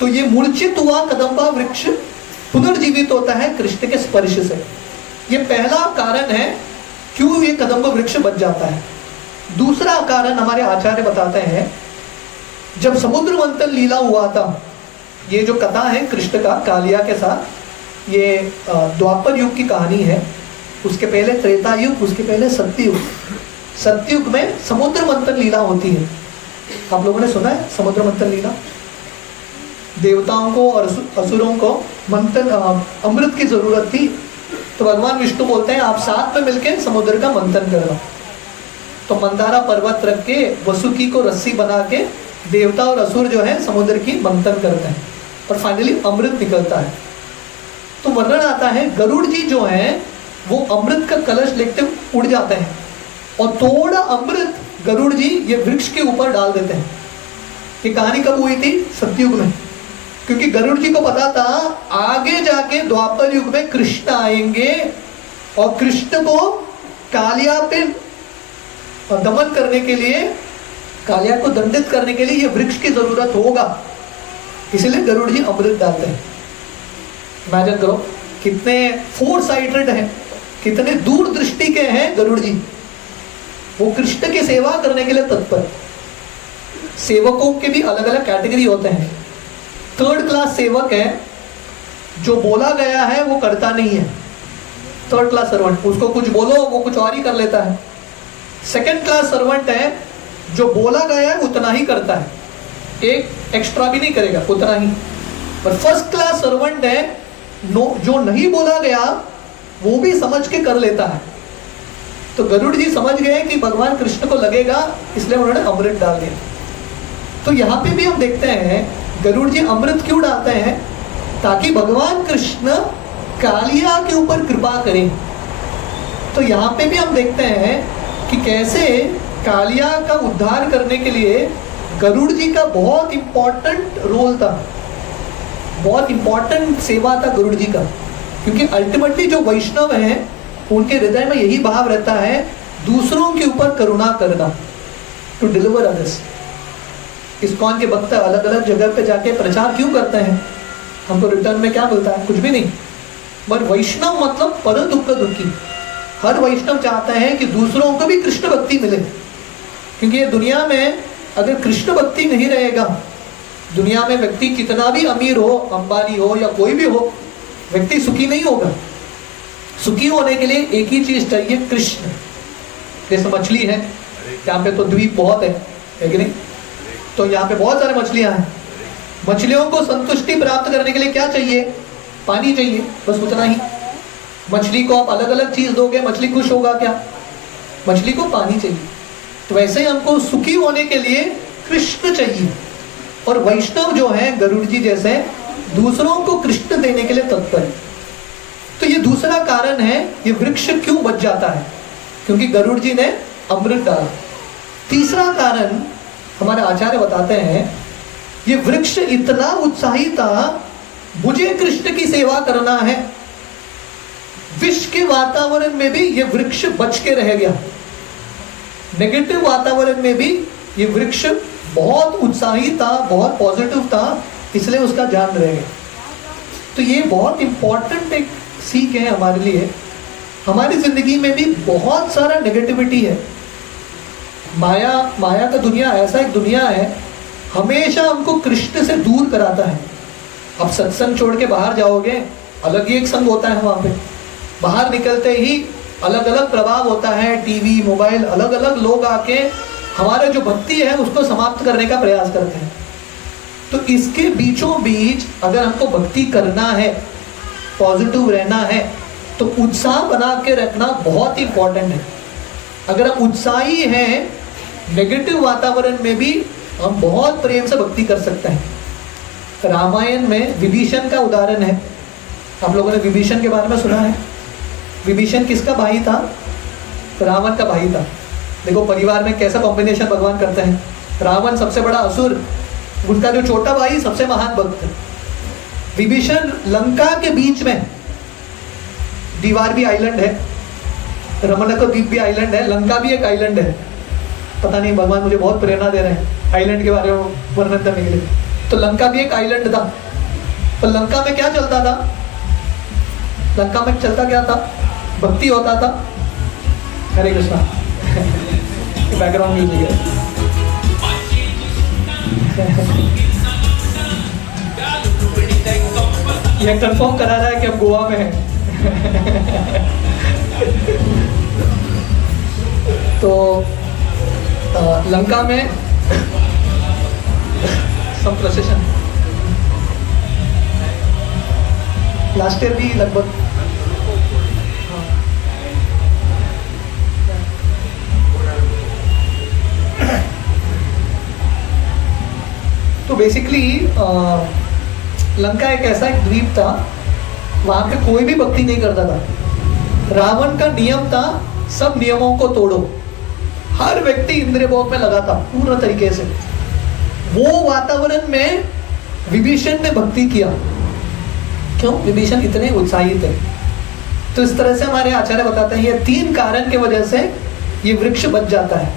तो ये मूर्छित हुआ कदम्बा वृक्ष पुनर्जीवित होता है कृष्ण के स्पर्श से। ये पहला कारण है क्यों ये कदम्ब वृक्ष बच जाता है। दूसरा कारण हमारे आचार्य बताते हैं, जब समुद्र मंथन लीला हुआ था, ये जो कथा है कृष्ण का कालिया के साथ, ये द्वापर युग की कहानी है। उसके पहले त्रेता युग, उसके पहले सत्ययुग। सत्ययुग में समुद्र मंथन लीला होती है। आप लोगों ने सुना है समुद्र मंथन लीला? देवताओं को और असुरों को मंथन, अमृत की जरूरत थी। तो भगवान विष्णु बोलते हैं, आप साथ में मिलकर समुद्र का मंथन करना। तो मंदारा पर्वत रख के वसुकी को रस्सी बना के देवता और असुर जो है समुद्र की मंथन करते हैं और फाइनली अमृत निकलता है। तो वर्णन आता है, गरुड़ जी जो है वो अमृत का कलश लेते उड़ जाते हैं और थोड़ा अमृत गरुड़ जी ये वृक्ष के ऊपर डाल देते हैं। ये कहानी कब हुई थी? सतयुग में। क्योंकि गरुड़ जी को पता था आगे जाके द्वापर युग में कृष्ण आएंगे और कृष्ण को कालिया पे दमन करने के लिए कालिया को दंडित करने के लिए ये वृक्ष की जरूरत होगा, इसलिए गरुड़ जी अमृत डालते हैं। इमेजिन करो कितने फोर साइटेड हैं, कितने दूरदृष्टि के हैं गरुड़ जी। वो कृष्ण की सेवा करने के लिए तत्पर। सेवकों के भी अलग अलग कैटेगरी होते हैं। थर्ड क्लास सेवक है, जो बोला गया है वो करता नहीं है, थर्ड क्लास सर्वेंट। उसको कुछ बोलो वो कुछ और ही कर लेता है। सेकंड क्लास सर्वेंट है, जो बोला गया है उतना ही करता है, एक एक्स्ट्रा भी नहीं करेगा, उतना ही। पर फर्स्ट क्लास सर्वेंट है, जो नहीं बोला गया वो भी समझ के कर लेता है। तो गरुड़ जी समझ गए कि भगवान कृष्ण को लगेगा, इसलिए उन्होंने अमृत डाल दिया। तो यहाँ पे भी हम देखते हैं गरुड़ जी अमृत क्यों डालते हैं, ताकि भगवान कृष्ण कालिया के ऊपर कृपा करें। तो यहाँ पे भी हम देखते हैं कि कैसे कालिया का उद्धार करने के लिए गरुड़ जी का बहुत इंपॉर्टेंट रोल था, बहुत इंपॉर्टेंट सेवा था गरुड़ जी का। क्योंकि अल्टीमेटली जो वैष्णव हैं उनके हृदय में यही भाव रहता है, दूसरों के ऊपर करुणा करना, टू डिलीवर अदर्स। इस्कॉन के भक्त अलग अलग जगह पे जाके प्रचार क्यों करते हैं, हमको रिटर्न में क्या मिलता है, कुछ भी नहीं। पर वैष्णव मतलब पर दुख दुखी। हर वैष्णव चाहता है कि दूसरों को भी कृष्ण भक्ति मिले। क्योंकि ये दुनिया में अगर कृष्ण भक्ति नहीं रहेगा, दुनिया में व्यक्ति कितना भी अमीर हो, अंबानी हो या कोई भी हो, व्यक्ति सुखी नहीं होगा। सुखी होने के लिए एक ही चीज चाहिए, कृष्ण। जैसे मछली है, यहाँ पे तो द्वीप बहुत है कि नहीं, तो यहाँ पे बहुत सारे मछलियां हैं। मछलियों को संतुष्टि प्राप्त करने के लिए क्या चाहिए, पानी चाहिए, बस उतना ही। मछली को आप अलग अलग चीज दोगे, मछली खुश होगा क्या, मछली को पानी चाहिए। तो वैसे ही हमको सुखी होने के लिए कृष्ण चाहिए। और वैष्णव जो है गरुड़ जी जैसे, दूसरों को कृष्ण देने के लिए तत्पर है। तो ये दूसरा कारण है ये वृक्ष क्यों बच जाता है, क्योंकि गरुड़ जी ने अमृत डाला। तीसरा कारण हमारे आचार्य बताते हैं, ये वृक्ष इतना उत्साही था, मुझे कृष्ण की सेवा करना है। विष के वातावरण में भी ये वृक्ष बच के रह गया, नेगेटिव वातावरण में भी ये वृक्ष बहुत उत्साही था, बहुत पॉजिटिव था, इसलिए उसका ध्यान रह गया। तो ये बहुत इंपॉर्टेंट एक सीख है हमारे लिए। हमारी जिंदगी में भी बहुत सारा नेगेटिविटी है। माया का दुनिया ऐसा एक दुनिया है, हमेशा हमको कृष्ण से दूर कराता है। अब सत्संग छोड़ के बाहर जाओगे, अलग ही एक संग होता है वहां पे। बाहर निकलते ही अलग अलग प्रभाव होता है, टीवी, मोबाइल, अलग अलग लोग आके हमारे जो भक्ति है उसको समाप्त करने का प्रयास करते हैं। तो इसके बीचों बीच अगर हमको भक्ति करना है, पॉजिटिव रहना है, तो उत्साह बना के रखना बहुत इंपॉर्टेंट है। अगर हम उत्साही हैं, नेगेटिव वातावरण में भी हम बहुत प्रेम से भक्ति कर सकते हैं। रामायण में विभीषण का उदाहरण है। आप लोगों ने विभीषण के बारे में सुना है। विभीषण किसका भाई था, रावण का भाई था। देखो परिवार में कैसा कॉम्बिनेशन भगवान करते हैं। रावण सबसे बड़ा असुर, उनका जो छोटा भाई सबसे महान भक्त। विभीषण लंका के बीच में, दीवार भी आइलैंड है, रमणक द्वीप भी आइलैंड है, लंका भी एक आइलैंड है। पता नहीं भगवान मुझे बहुत प्रेरणा दे रहे हैं आइलैंड के बारे में वर्णन करने के लिए। तो लंका भी एक आइलैंड था। तो लंका में क्या चलता था, लंका में चलता क्या था, भक्ति होता था। हरे कृष्णा बैकग्राउंड म्यूजिक है। यह कंफर्म करा रहा है कि अब गोवा में है। तो लंका में सम प्रोसेशन लास्ट ईयर भी लगभग, तो बेसिकली लंका एक ऐसा एक द्वीप था, वहां पे कोई भी भक्ति नहीं करता था। रावण का नियम था, सब नियमों को तोड़ो। हर व्यक्ति इंद्रिय भोग में लगा था पूर्ण तरीके से। वो वातावरण में विभीषण ने भक्ति किया। क्यों, विभीषण इतने उत्साही थे। तो इस तरह से हमारे आचार्य बताते हैं ये 3 कारण के वजह से ये वृक्ष बच जाता है।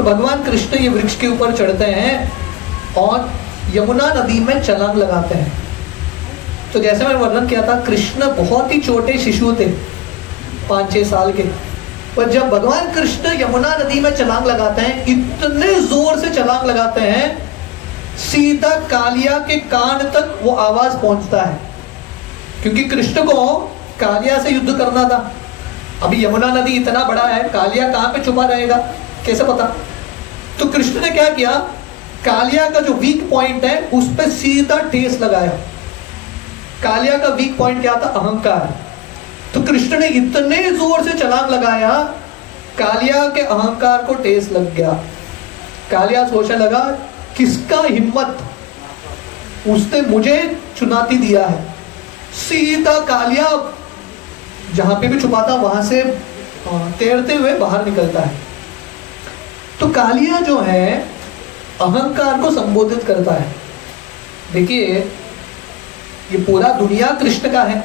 तो भगवान कृष्ण ये वृक्ष के ऊपर चढ़ते हैं और यमुना नदी में छलांग लगाते हैं। तो जैसे मैंने वर्णन किया था, कृष्ण बहुत ही छोटे शिशु थे, 5-6 साल के, पर जब भगवान कृष्ण यमुना नदी में छलांग लगाते हैं, इतने जोर से छलांग लगाते हैं, सीधा कालिया के कान तक वो आवाज पहुंचता है। क्योंकि कृष्ण को कालिया से युद्ध करना था। अभी यमुना नदी इतना बड़ा है, कालिया कहां पे छुपा रहेगा, कैसे पता? तो कृष्ण ने क्या किया, कालिया का जो वीक पॉइंट है उस पर सीधा ठेस लगाया। कालिया का वीक पॉइंट क्या था? अहंकार। तो कृष्ण ने इतने जोर से छलांग लगाया, कालिया के अहंकार को ठेस लग गया। कालिया सोचने लगा, किसका हिम्मत, उसने मुझे चुनौती दिया है। सीधा कालिया जहां पे भी छुपा था वहां से तैरते हुए बाहर निकलता है। तो कालिया जो है अहंकार को संबोधित करता है। देखिए, ये पूरा दुनिया कृष्ण का है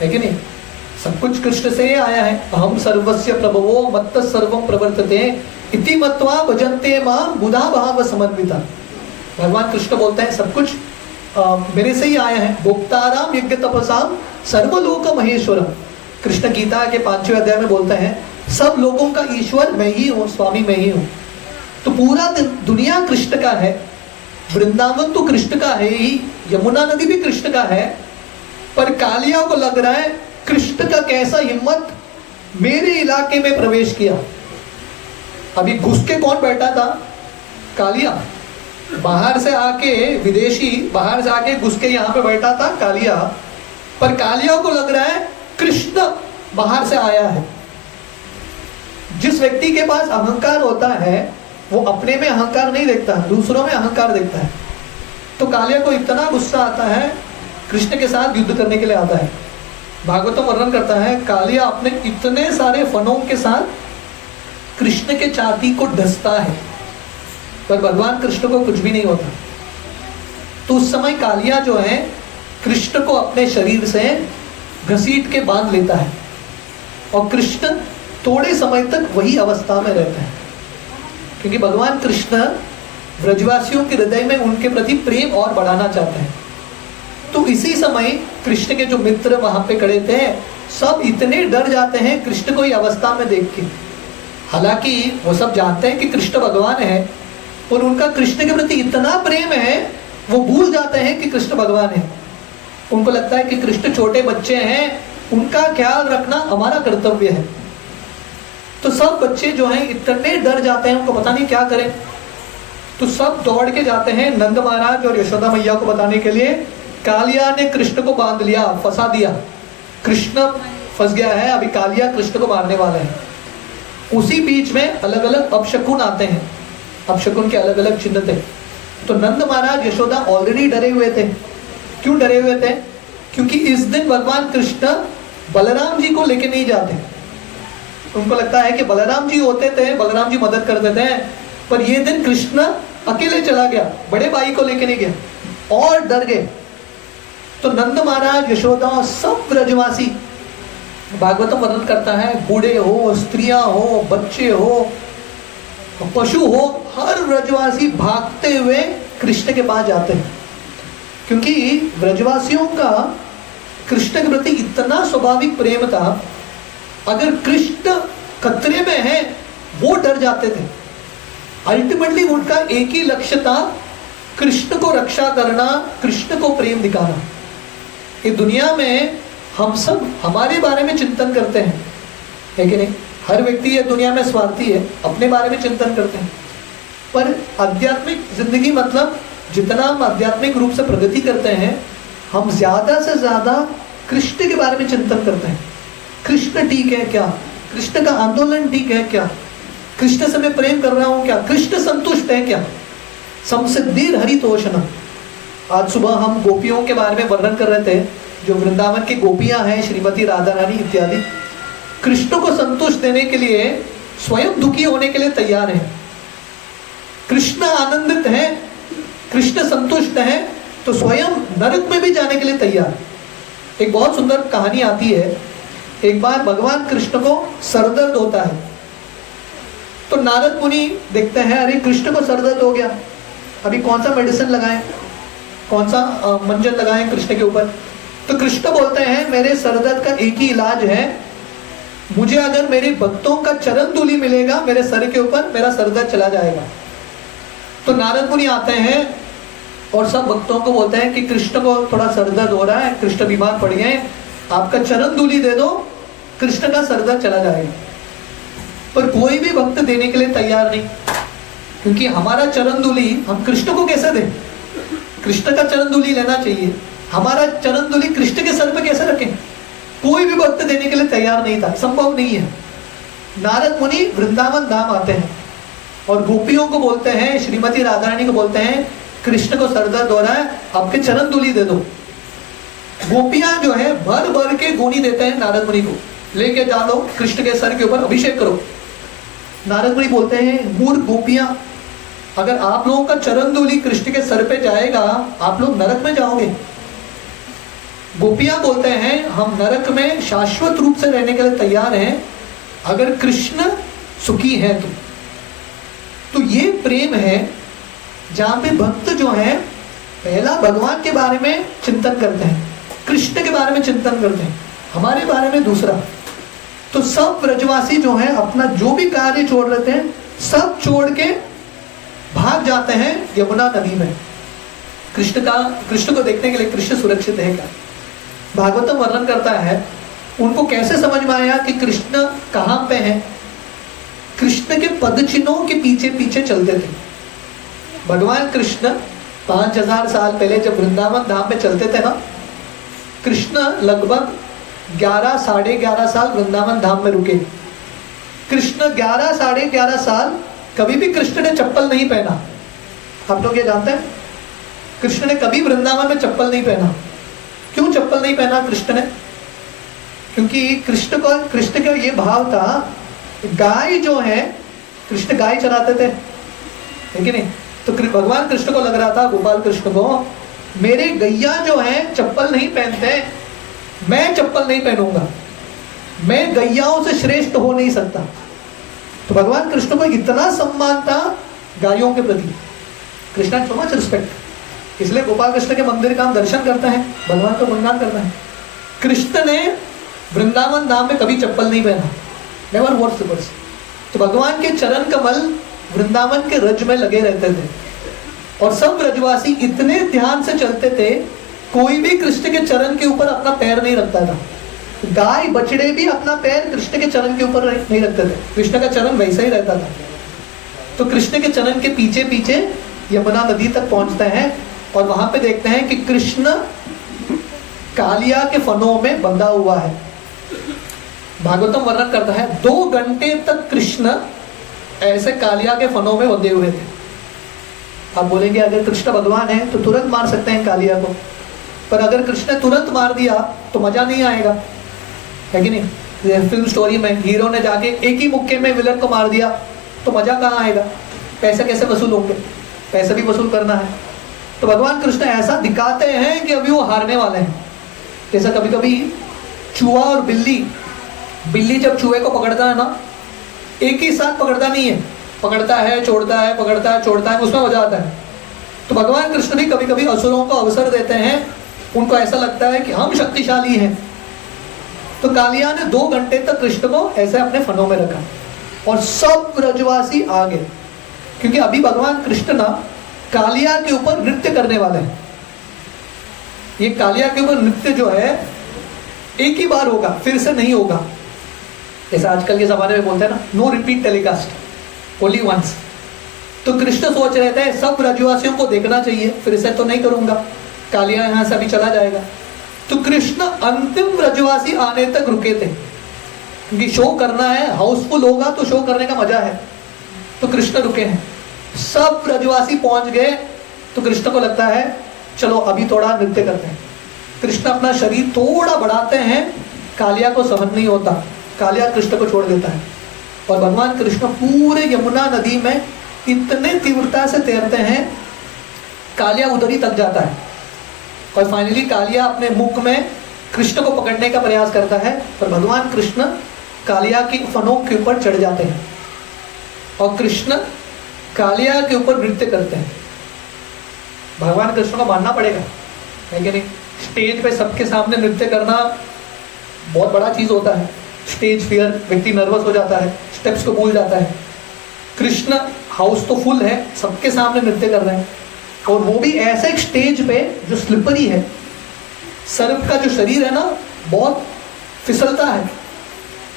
कि नहीं? सब कुछ कृष्ण से आया है। अहम सर्वस्य प्रभवो मत्त सर्वम प्रवर्तते इति मत्वा भजन्ते मां बुधा भाव समन्विता। भगवान कृष्ण बोलते हैं सब कुछ मेरे से ही आया है। भोक्ताराम यज्ञ तपसाम सर्वलोक महेश्वरम। कृष्ण गीता के 5वें अध्याय में बोलते हैं सब लोगों का ईश्वर मैं ही हूँ, स्वामी मैं ही हूँ। तो पूरा दुनिया कृष्ण का है। वृंदावन तो कृष्ण का है ही, यमुना नदी भी कृष्ण का है। पर कालिया को लग रहा है कृष्ण का कैसा हिम्मत मेरे इलाके में प्रवेश किया। अभी घुस के कौन बैठा था? कालिया। बाहर से आके विदेशी बाहर से आके घुस के यहाँ पे बैठा था कालिया। पर कालिया को लग रहा है कृष्ण बाहर से आया है। जिस व्यक्ति के पास अहंकार होता है वो अपने में अहंकार नहीं देखता, दूसरों में अहंकार देखता है। तो कालिया को इतना गुस्सा आता है, कृष्ण के साथ युद्ध करने के लिए आता है। भागवतम वर्णन करता है कालिया अपने इतने सारे फनों के साथ कृष्ण के छाती को डसता है, पर भगवान कृष्ण को कुछ भी नहीं होता। तो उस समय कालिया जो है कृष्ण को अपने शरीर से घसीट के बांध लेता है और कृष्ण थोड़े समय तक वही अवस्था में रहते हैं, क्योंकि भगवान कृष्ण ब्रजवासियों के हृदय में उनके प्रति प्रेम और बढ़ाना चाहते हैं। तो इसी समय कृष्ण के जो मित्र वहां पे खड़े थे सब इतने डर जाते हैं कृष्ण को ये अवस्था में देख के। हालांकि वो सब जानते हैं कि कृष्ण भगवान है और उनका कृष्ण के प्रति इतना प्रेम है वो भूल जाते हैं कि कृष्ण भगवान है। उनको लगता है कि कृष्ण छोटे बच्चे हैं, उनका ख्याल रखना हमारा कर्तव्य है। तो सब बच्चे जो हैं इतने डर जाते हैं, उनको पता नहीं क्या करें। तो सब दौड़ के जाते हैं नंद महाराज और यशोदा मैया को बताने के लिए। कालिया ने कृष्ण को बांध लिया, फंसा दिया, कृष्ण फंस गया है, अभी कालिया कृष्ण को मारने वाला है। उसी बीच में अलग अलग अपशकुन आते हैं, अपशकुन के अलग अलग चिन्ह थे। तो नंद महाराज यशोदा ऑलरेडी डरे हुए थे। क्यों डरे हुए थे? क्योंकि इस दिन भगवान कृष्ण बलराम जी को लेके नहीं जाते। उनको लगता है कि बलराम जी होते थे, बलराम जी मदद करते थे, पर ये दिन कृष्ण अकेले चला गया, बड़े भाई को लेके नहीं गया और डर गए। तो नंद महाराज यशोदा सब ब्रजवासी, भागवतम वर्णन करता है बूढ़े हो, स्त्रियां हो, बच्चे हो, पशु हो, हर ब्रजवासी भागते हुए कृष्ण के पास जाते हैं। क्योंकि ब्रजवासियों का कृष्ण के प्रति इतना स्वाभाविक प्रेम था, अगर कृष्ण खतरे में है वो डर जाते थे। अल्टीमेटली उनका एक ही लक्ष्य था, कृष्ण को रक्षा करना, कृष्ण को प्रेम दिखाना। ये दुनिया में हम सब हमारे बारे में चिंतन करते हैं, है कि नहीं? हर व्यक्ति ये दुनिया में स्वार्थी है, अपने बारे में चिंतन करते हैं। पर आध्यात्मिक जिंदगी मतलब जितना हम आध्यात्मिक रूप से प्रगति करते हैं, हम ज्यादा से ज्यादा कृष्ण के बारे में चिंतन करते हैं। कृष्ण ठीक है क्या? कृष्ण का आंदोलन ठीक है क्या? कृष्ण से मैं प्रेम कर रहा हूं क्या? कृष्ण संतुष्ट है क्या? संसिद्धिर हरितोषणम। आज सुबह हम गोपियों के बारे में वर्णन कर रहे थे, जो वृंदावन की गोपियां हैं, श्रीमती राधा रानी इत्यादि, कृष्ण को संतुष्ट देने के लिए स्वयं दुखी होने के लिए तैयार है। कृष्ण आनंदित है, कृष्ण संतुष्ट है, तो स्वयं नरक में भी जाने के लिए तैयार। एक बहुत सुंदर कहानी आती है। एक बार भगवान कृष्ण को सरदर्द होता है, तो नारद मुनि देखते हैं, अरे कृष्ण को सर दर्द हो गया, अभी कौन सा मेडिसिन लगाएं, कौन सा मंजन लगाएं कृष्ण के ऊपर। तो कृष्ण बोलते हैं, मेरे सर दर्द का एक ही इलाज है, मुझे अगर मेरे भक्तों का चरण धूलि मिलेगा मेरे सर के ऊपर, मेरा सर दर्द चला जाएगा। तो नारद मुनि आते हैं और सब भक्तों को बोलते हैं कि कृष्ण को थोड़ा सर दर्द हो रहा है, कृष्ण बीमार पड़ गए, आपका चरण धूलि दे दो, कृष्ण का सर दर्द चला जाएगा। पर कोई भी भक्त देने के लिए तैयार नहीं, क्योंकि हमारा चरण धूलि हम कृष्ण को कैसे दें? कृष्ण का चरण धूलि लेना चाहिए, हमारा चरण धूलि कृष्ण के सर पे कैसे रखें? कोई भी भक्त देने के लिए तैयार नहीं था, संभव नहीं है। नारद मुनि वृंदावन धाम आते हैं और गोपियों को बोलते हैं, श्रीमती राधा रानी को बोलते हैं, कृष्ण को सर दर्द हो रहा है, आपके चरण धूलि दे दो। गोपियां जो है भर भर के गोनी देते हैं नारद मुनि को, लेके जा लो कृष्ण के सर के ऊपर अभिषेक करो। नारद मुनि बोलते हैं, मूर्ख गोपियां, अगर आप लोगों का चरण धूलि कृष्ण के सर पे जाएगा आप लोग नरक में जाओगे। गोपियां बोलते हैं, हम नरक में शाश्वत रूप से रहने के लिए तैयार हैं अगर कृष्ण सुखी है तो ये प्रेम है जहां पे भक्त जो है पहला भगवान के बारे में चिंतन करते हैं, कृष्ण के बारे में चिंतन करते हैं, हमारे बारे में दूसरा। तो सब ब्रजवासी जो है अपना जो भी कार्य छोड़ रहते हैं, सब छोड़ के भाग जाते हैं यमुना नदी में। कृष्ण को देखने के लिए कृष्ण सुरक्षित है क्या? भागवतम वर्णन करता है, उनको कैसे समझ में आया कि कृष्ण कहां पे है? कृष्ण के पद चिन्हों के पीछे पीछे चलते थे। भगवान कृष्ण 5000 साल पहले जब वृंदावन धाम में चलते थे ना, कृष्ण लगभग 11 साढ़े 11 साल वृंदावन धाम में रुके। कृष्ण 11 साढ़े 11 साल कभी भी कृष्ण ने चप्पल नहीं पहना। आप लोग ये जानते हैं, कृष्ण ने कभी वृंदावन में चप्पल नहीं पहना। क्यों चप्पल नहीं पहना कृष्ण ने? क्योंकि कृष्ण का ये भाव था, गाय जो है, कृष्ण गाय चराते थे, है कि नहीं? तो भगवान कृष्ण को लग रहा था, गोपाल कृष्ण को, मेरे गैया जो है चप्पल नहीं पहनते, मैं चप्पल नहीं पहनूंगा, मैं गैयाओं से श्रेष्ठ हो नहीं सकता। तो भगवान कृष्ण को इतना सम्मान था गायों के प्रति, कृष्ण सो मच रिस्पेक्ट। इसलिए गोपाल कृष्ण के मंदिर का हम दर्शन करते हैं, भगवान का गुणगान करते हैं। कृष्ण ने वृंदावन धाम में कभी चप्पल नहीं पहना, नेवर वॉर स्लीपर्स। तो भगवान के चरण कमल वृंदावन के रज में लगे रहते थे और सब ब्रजवासी इतने ध्यान से चलते थे, कोई भी कृष्ण के चरण के ऊपर अपना पैर नहीं रखता था। गाय बछड़े भी अपना पैर कृष्ण के चरण के ऊपर नहीं रखते थे, कृष्ण का चरण वैसा ही रहता था। तो कृष्ण के चरण के पीछे पीछे यमुना नदी तक पहुंचते हैं और वहां पे देखते हैं कि कृष्ण कालिया के फनों में बंधा हुआ है। भागवतम वर्णन करता है 2 घंटे तक कृष्ण ऐसे कालिया के फनों में बंधे हुए थे। आप बोलेंगे अगर कृष्ण भगवान है तो तुरंत मार सकते हैं कालिया को, पर अगर कृष्ण ने तुरंत मार दिया तो मजा नहीं आएगा, है कि नहीं? फिल्म स्टोरी में हीरो ने जाके एक ही मुक्के में विलन को मार दिया तो मजा कहाँ आएगा? पैसे कैसे वसूल होंगे? पैसे भी वसूल करना है। तो भगवान कृष्ण ऐसा दिखाते हैं कि अभी वो हारने वाले हैं। जैसा कभी कभी चूहा और बिल्ली जब चूहे को पकड़ता है ना, एक ही साथ पकड़ता नहीं है, पकड़ता है छोड़ता है, पकड़ता है छोड़ता है, उसमें मजा आता है। तो भगवान कृष्ण भी कभी कभी असुरों को अवसर देते हैं, उनको ऐसा लगता है कि हम शक्तिशाली हैं। तो कालिया ने 2 घंटे तक कृष्ण को ऐसे अपने फनों में रखा और सब ब्रजवासी आ गए, क्योंकि अभी भगवान कृष्ण ना कालिया के ऊपर नृत्य करने वाले हैं। ये कालिया के ऊपर नृत्य जो है एक ही बार होगा, फिर से नहीं होगा। जैसा आजकल के जमाने में बोलते हैं ना, no repeat telecast, only once. तो कृष्ण सोच रहे थे सब ब्रजवासियों को देखना चाहिए, फिर से तो नहीं करूंगा, कालिया यहां से अभी चला जाएगा। तो कृष्ण अंतिम ब्रजवासी आने तक रुके थे, क्योंकि शो करना है, हाउसफुल होगा तो शो करने का मजा है। तो कृष्ण रुके हैं, सब ब्रजवासी पहुंच गए। तो कृष्ण को लगता है चलो अभी थोड़ा नृत्य करते हैं। कृष्ण अपना शरीर थोड़ा बढ़ाते हैं, कालिया को सहन नहीं होता, कालिया कृष्ण को छोड़ देता है और भगवान कृष्ण पूरे यमुना नदी में इतने तीव्रता से तैरते हैं, कालिया उधर ही तक जाता है और फाइनली कालिया अपने मुख में कृष्ण को पकड़ने का प्रयास करता है, पर भगवान कृष्ण कालिया की फनों के ऊपर चढ़ जाते हैं और कृष्ण कालिया के ऊपर नृत्य करते हैं। भगवान कृष्ण को मानना पड़ेगा, है कि नहीं? स्टेज पे सबके सामने नृत्य करना बहुत बड़ा चीज होता है। स्टेज फियर, व्यक्ति नर्वस हो जाता है, स्टेप्स को भूल जाता है। कृष्ण हाउस तो फुल है, सबके सामने नृत्य कर रहे हैं, और वो भी ऐसे एक स्टेज पे जो स्लिपरी है। सर्प का जो शरीर है ना बहुत फिसलता है,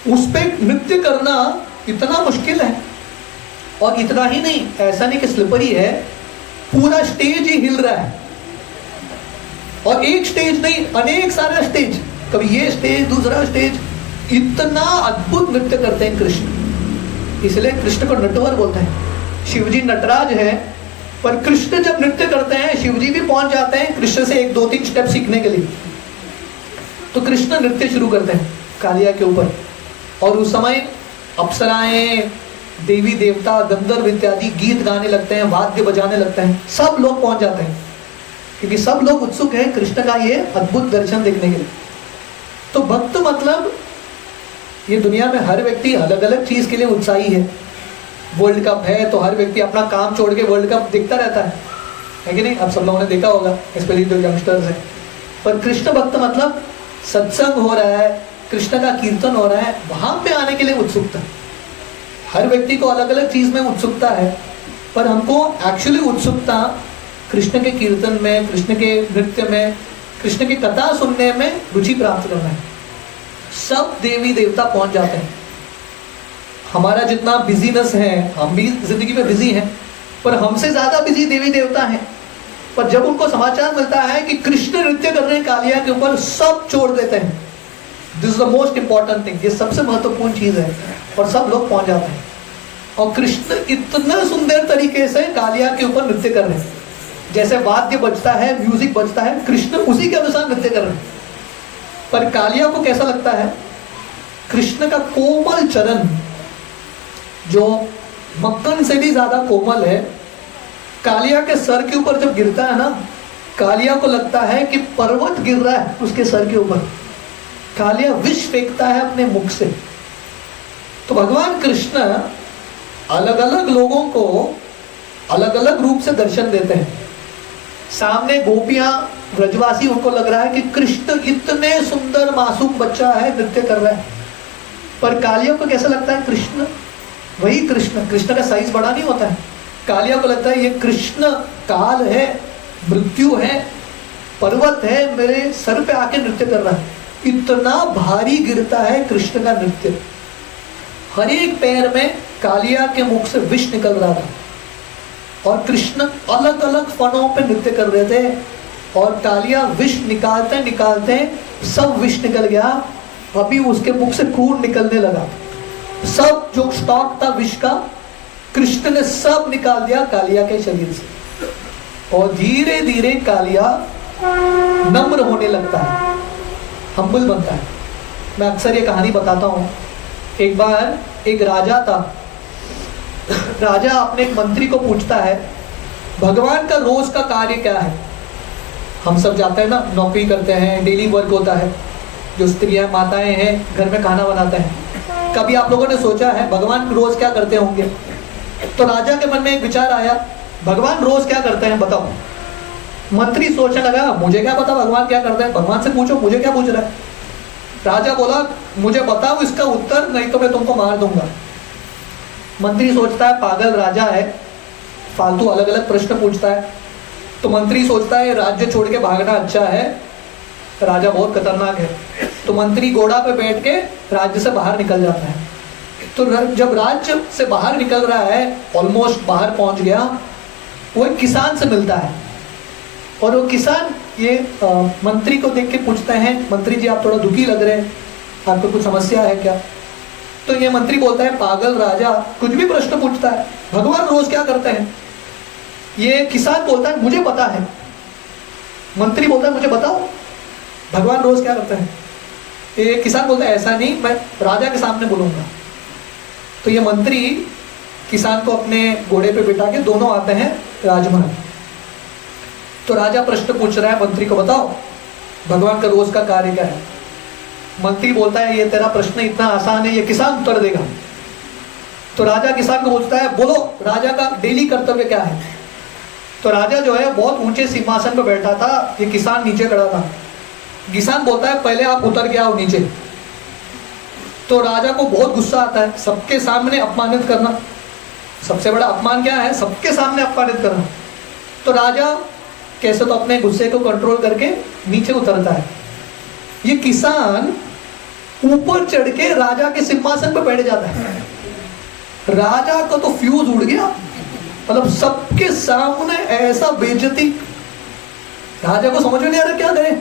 उस पे नृत्य करना इतना मुश्किल है। और इतना ही नहीं, ऐसा नहीं कि स्लिपरी है, पूरा स्टेज ही हिल रहा है। और एक स्टेज नहीं, अनेक सारा स्टेज, कभी ये स्टेज दूसरा स्टेज, इतना अद्भुत नृत्य करते हैं कृष्ण। इसलिए कृष्ण को नटवर बोलते हैं। शिवजी नटराज है, पर कृष्ण जब नृत्य करते हैं शिवजी भी पहुंच जाते हैं कृष्ण से 1-2-3 स्टेप सीखने के लिए। तो कृष्ण नृत्य शुरू करते हैं कालिया के ऊपर, और उस समय अप्सराएं, देवी देवता, गंधर्व इत्यादि गीत गाने लगते हैं, वाद्य बजाने लगते हैं, सब लोग पहुंच जाते हैं, क्योंकि सब लोग उत्सुक हैं कृष्ण का ये अद्भुत दर्शन देखने के लिए। तो भक्त मतलब ये दुनिया में हर व्यक्ति अलग अलग चीज के लिए उत्साही है। वर्ल्ड कप है तो हर व्यक्ति अपना काम छोड़ के वर्ल्ड कप देखता रहता है कि नहीं? आप सब लोगों ने देखा होगा, स्पेशली जो यंगस्टर्स हैं। पर कृष्ण भक्त मतलब सत्संग हो रहा है, कृष्ण का कीर्तन हो रहा है, वहां पे आने के लिए उत्सुकता। हर व्यक्ति को अलग अलग चीज में उत्सुकता है, पर हमको एक्चुअली उत्सुकता कृष्ण के कीर्तन में, कृष्ण के नृत्य में, कृष्ण की कथा सुनने में रुचि प्राप्त करना है। सब देवी देवता पहुंच जाते हैं। हमारा जितना बिजीनेस है, हम भी जिंदगी में बिजी हैं, पर हमसे ज्यादा बिजी देवी देवता हैं। पर जब उनको समाचार मिलता है कि कृष्ण नृत्य कर रहे हैं कालिया के ऊपर, सब छोड़ देते हैं। This is the most important thing, ये सबसे महत्वपूर्ण चीज है, और सब लोग पहुंच जाते हैं। और कृष्ण इतना सुंदर तरीके से कालिया के ऊपर नृत्य कर रहे हैं, जैसे वाद्य बजता है, म्यूजिक बजता है, कृष्ण उसी के अनुसार नृत्य कर रहे हैं। पर कालिया को कैसा लगता है? कृष्ण का कोमल चरण जो मक्खन से भी ज्यादा कोमल है, कालिया के सर के ऊपर जब गिरता है ना, कालिया को लगता है कि पर्वत गिर रहा है उसके सर के ऊपर। कालिया विष फेंकता है अपने मुख से। तो भगवान कृष्ण अलग अलग लोगों को अलग अलग रूप से दर्शन देते हैं। सामने गोपियां, ब्रजवासी, उनको लग रहा है कि कृष्ण इतने सुंदर मासूम बच्चा है, नृत्य कर रहा है। पर कालिया को कैसा लगता है? कृष्ण वही कृष्ण, कृष्ण का साइज बड़ा नहीं होता है। कालिया को लगता है ये कृष्ण काल है, मृत्यु है, पर्वत है, मेरे सर पे आके नृत्य कर रहा है। इतना भारी गिरता है कृष्ण का नृत्य। हर एक पैर में कालिया के मुख से विष निकल रहा था, और कृष्ण अलग अलग फनों पे नृत्य कर रहे थे, और कालिया विष निकालते निकालते सब विष निकल गया। अभी उसके मुख से खून निकलने लगा। सब जो स्टॉक था विष का, कृष्ण ने सब निकाल दिया कालिया के शरीर से, और धीरे धीरे कालिया नम्र होने लगता है, हम्बल बनता है। मैं अक्सर ये कहानी बताता हूँ। एक बार एक राजा था। राजा अपने एक मंत्री को पूछता है, भगवान का रोज का कार्य क्या है? हम सब जाते हैं ना, नौकरी करते हैं, डेली वर्क होता है। जो स्त्रियां, माताएं हैं, घर में खाना बनाते हैं। कभी आप लोगों ने सोचा है भगवान रोज क्या करते होंगे? तो राजा के मन में एक विचार आया, भगवान रोज क्या करते हैं बताओ। मंत्री सोचने लगा, मुझे क्या पता भगवान क्या करते हैं, भगवान से पूछो, मुझे क्या पूछ रहा है। राजा बोला, मुझे बताओ इसका उत्तर, नहीं तो मैं तुमको मार दूंगा। मंत्री सोचता है पागल राजा है, फालतू अलग अलग प्रश्न पूछता है। तो मंत्री सोचता है राज्य छोड़ के भागना अच्छा है, राजा बहुत खतरनाक है। तो मंत्री घोड़ा पे बैठ के राज्य से बाहर निकल जाता है। तो जब राज्य से बाहर निकल रहा है, ऑलमोस्ट बाहर पहुंच गया, वो एक किसान से मिलता है। और वो किसान ये मंत्री को देख के पूछते हैं, मंत्री जी आप थोड़ा दुखी लग रहे हैं, आपको कुछ समस्या है क्या? तो ये मंत्री बोलता है, पागल राजा कुछ भी प्रश्न पूछता है, भगवान रोज क्या करते हैं? ये किसान बोलता है, मुझे पता है। मंत्री बोलता है, मुझे बताओ भगवान रोज क्या करते हैं? ये किसान बोलता है, ऐसा नहीं, मैं राजा के सामने बोलूंगा। तो ये मंत्री किसान को अपने घोड़े पे बिठा के दोनों आते हैं राजमहल। तो राजा प्रश्न पूछ रहा है मंत्री को, बताओ भगवान का रोज का कार्य क्या है? मंत्री बोलता है, ये तेरा प्रश्न इतना आसान है, ये किसान उत्तर देगा। तो राजा किसान को पूछता है, बोलो राजा का डेली कर्तव्य क्या है। तो राजा जो है बहुत ऊंचे सिंहासन पर बैठा था, ये किसान नीचे खड़ा था। किसान बोलता है पहले आप उतर के आओ नीचे। तो राजा को बहुत गुस्सा आता है, सबके सामने अपमानित करना, सबसे बड़ा अपमान क्या है, सबके सामने अपमानित करना। तो राजा कैसे तो अपने गुस्से को कंट्रोल करके नीचे उतरता है। ये किसान ऊपर चढ़ के राजा के सिंहासन पर बैठ जाता है। राजा को तो फ्यूज उड़ गया, मतलब सबके सामने ऐसा बेइज्जती, राजा को समझ में नहीं आ रहा क्या करे।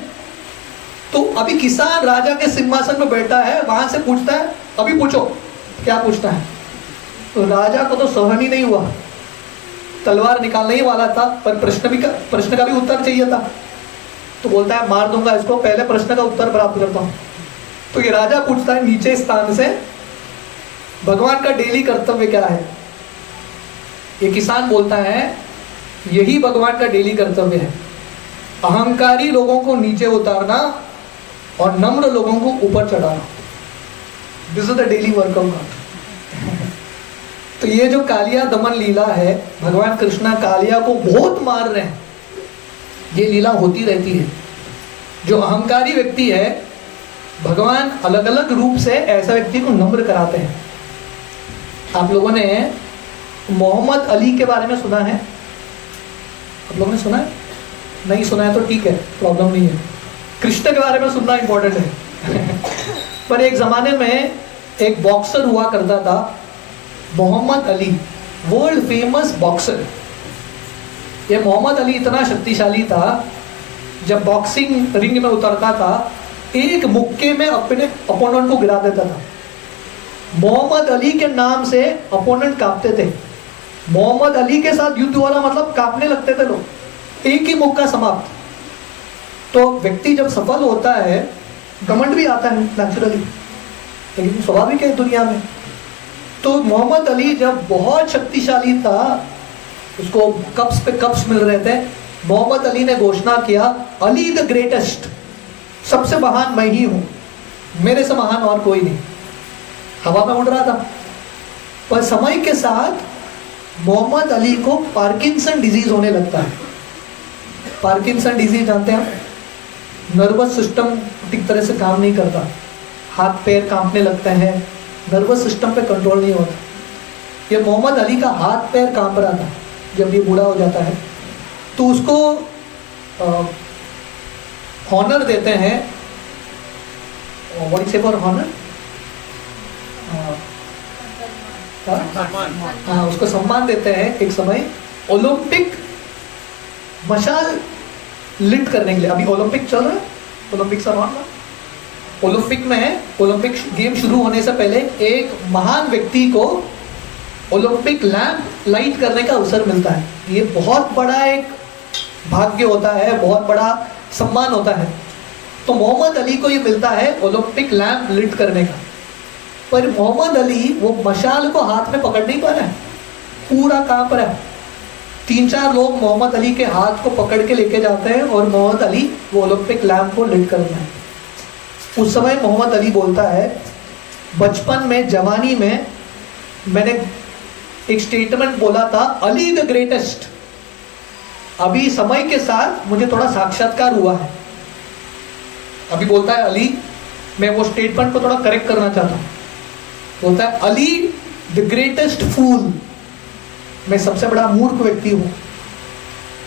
तो अभी किसान राजा के सिंहासन पर बैठा है, वहां से पूछता है अभी पूछो क्या पूछना है। तो राजा को तो सहन ही नहीं हुआ, तलवार निकालने ही वाला था, पर प्रश्न का भी उत्तर चाहिए था। तो बोलता है मार दूंगा इसको, पहले प्रश्न का उत्तर प्राप्त करता हूं। तो ये राजा पूछता है नीचे स्थान से, भगवान का डेली कर्तव्य क्या है। ये किसान बोलता है यही भगवान का डेली कर्तव्य है, अहंकारी लोगों को नीचे उतारना और नम्र लोगों को ऊपर चढ़ाना। This is the daily work of God. तो ये जो कालिया दमन लीला है, भगवान कृष्णा कालिया को बहुत मार रहे हैं, ये लीला होती रहती है। जो अहंकारी व्यक्ति है, भगवान अलग अलग रूप से ऐसा व्यक्ति को नम्र कराते हैं। आप लोगों ने मोहम्मद अली के बारे में सुना है? आप लोगों ने सुना है? नहीं सुना है तो ठीक है, प्रॉब्लम नहीं है। कृष्ण के बारे में सुनना इंपॉर्टेंट है। पर एक जमाने में एक बॉक्सर हुआ करता था, Mohammad Ali, world famous boxer. ये मोहम्मद अली इतना शक्तिशाली था, जब बॉक्सिंग रिंग में उतरता था एक मुक्के में अपने अपोनेंट को गिरा देता था। मोहम्मद अली के नाम से अपोनेंट कांपते थे। मोहम्मद अली के साथ युद्ध वाला मतलब कांपने लगते थे लोग, एक ही मुक्का समाप्त। तो व्यक्ति जब सफल होता है, घमंड भी आता है नेचुरली, लेकिन स्वाभाविक है दुनिया में। तो मोहम्मद अली जब बहुत शक्तिशाली था, उसको कप्स पे कप्स मिल रहे थे, मोहम्मद अली ने घोषणा किया अली द ग्रेटेस्ट, सबसे महान मैं ही हूं, मेरे से महान और कोई नहीं। हवा में उड़ रहा था। पर समय के साथ मोहम्मद अली को पार्किंसन डिजीज होने लगता है। पार्किंसन डिजीज जानते हैं आप? नर्वस सिस्टम ठीक तरह से काम नहीं करता, हाथ पैर कांपने लगते हैं, नर्वस सिस्टम पे कंट्रोल नहीं होता। ये मोहम्मद अली का हाथ पैर कांप रहा था जब ये बूढ़ा हो जाता है। तो उसको हॉनर देते हैं, व्हाट इज फॉर हॉनर, हाँ, उसको सम्मान देते हैं एक समय ओलंपिक मशाल लिट करने के लिए। अभी ओलंपिक चल रहा है, ओलंपिक का मामला, ओलंपिक में है। ओलंपिक गेम शुरू होने से पहले एक महान व्यक्ति को ओलंपिक लैंप लाइट करने का अवसर मिलता है। ये बहुत बड़ा एक भाग्य होता है, बहुत बड़ा सम्मान होता है। तो मोहम्मद अली को ये मिलता है ओलंपिक लैंप लिट करने का। पर मोहम्मद अली वो मशाल को हाथ में पकड़ नहीं पा रहा है, पूरा कांप रहा है। 3-4 लोग मोहम्मद अली के हाथ को पकड़ के लेके जाते हैं और मोहम्मद अली वो ओलंपिक लैंप को लिट करता है। उस समय मोहम्मद अली बोलता है, बचपन में, जवानी में मैंने एक स्टेटमेंट बोला था अली द ग्रेटेस्ट। अभी समय के साथ मुझे थोड़ा साक्षात्कार हुआ है। अभी बोलता है अली, मैं वो स्टेटमेंट को थोड़ा करेक्ट करना चाहता हूं। बोलता है अली द ग्रेटेस्ट फूल, मैं सबसे बड़ा मूर्ख व्यक्ति हूं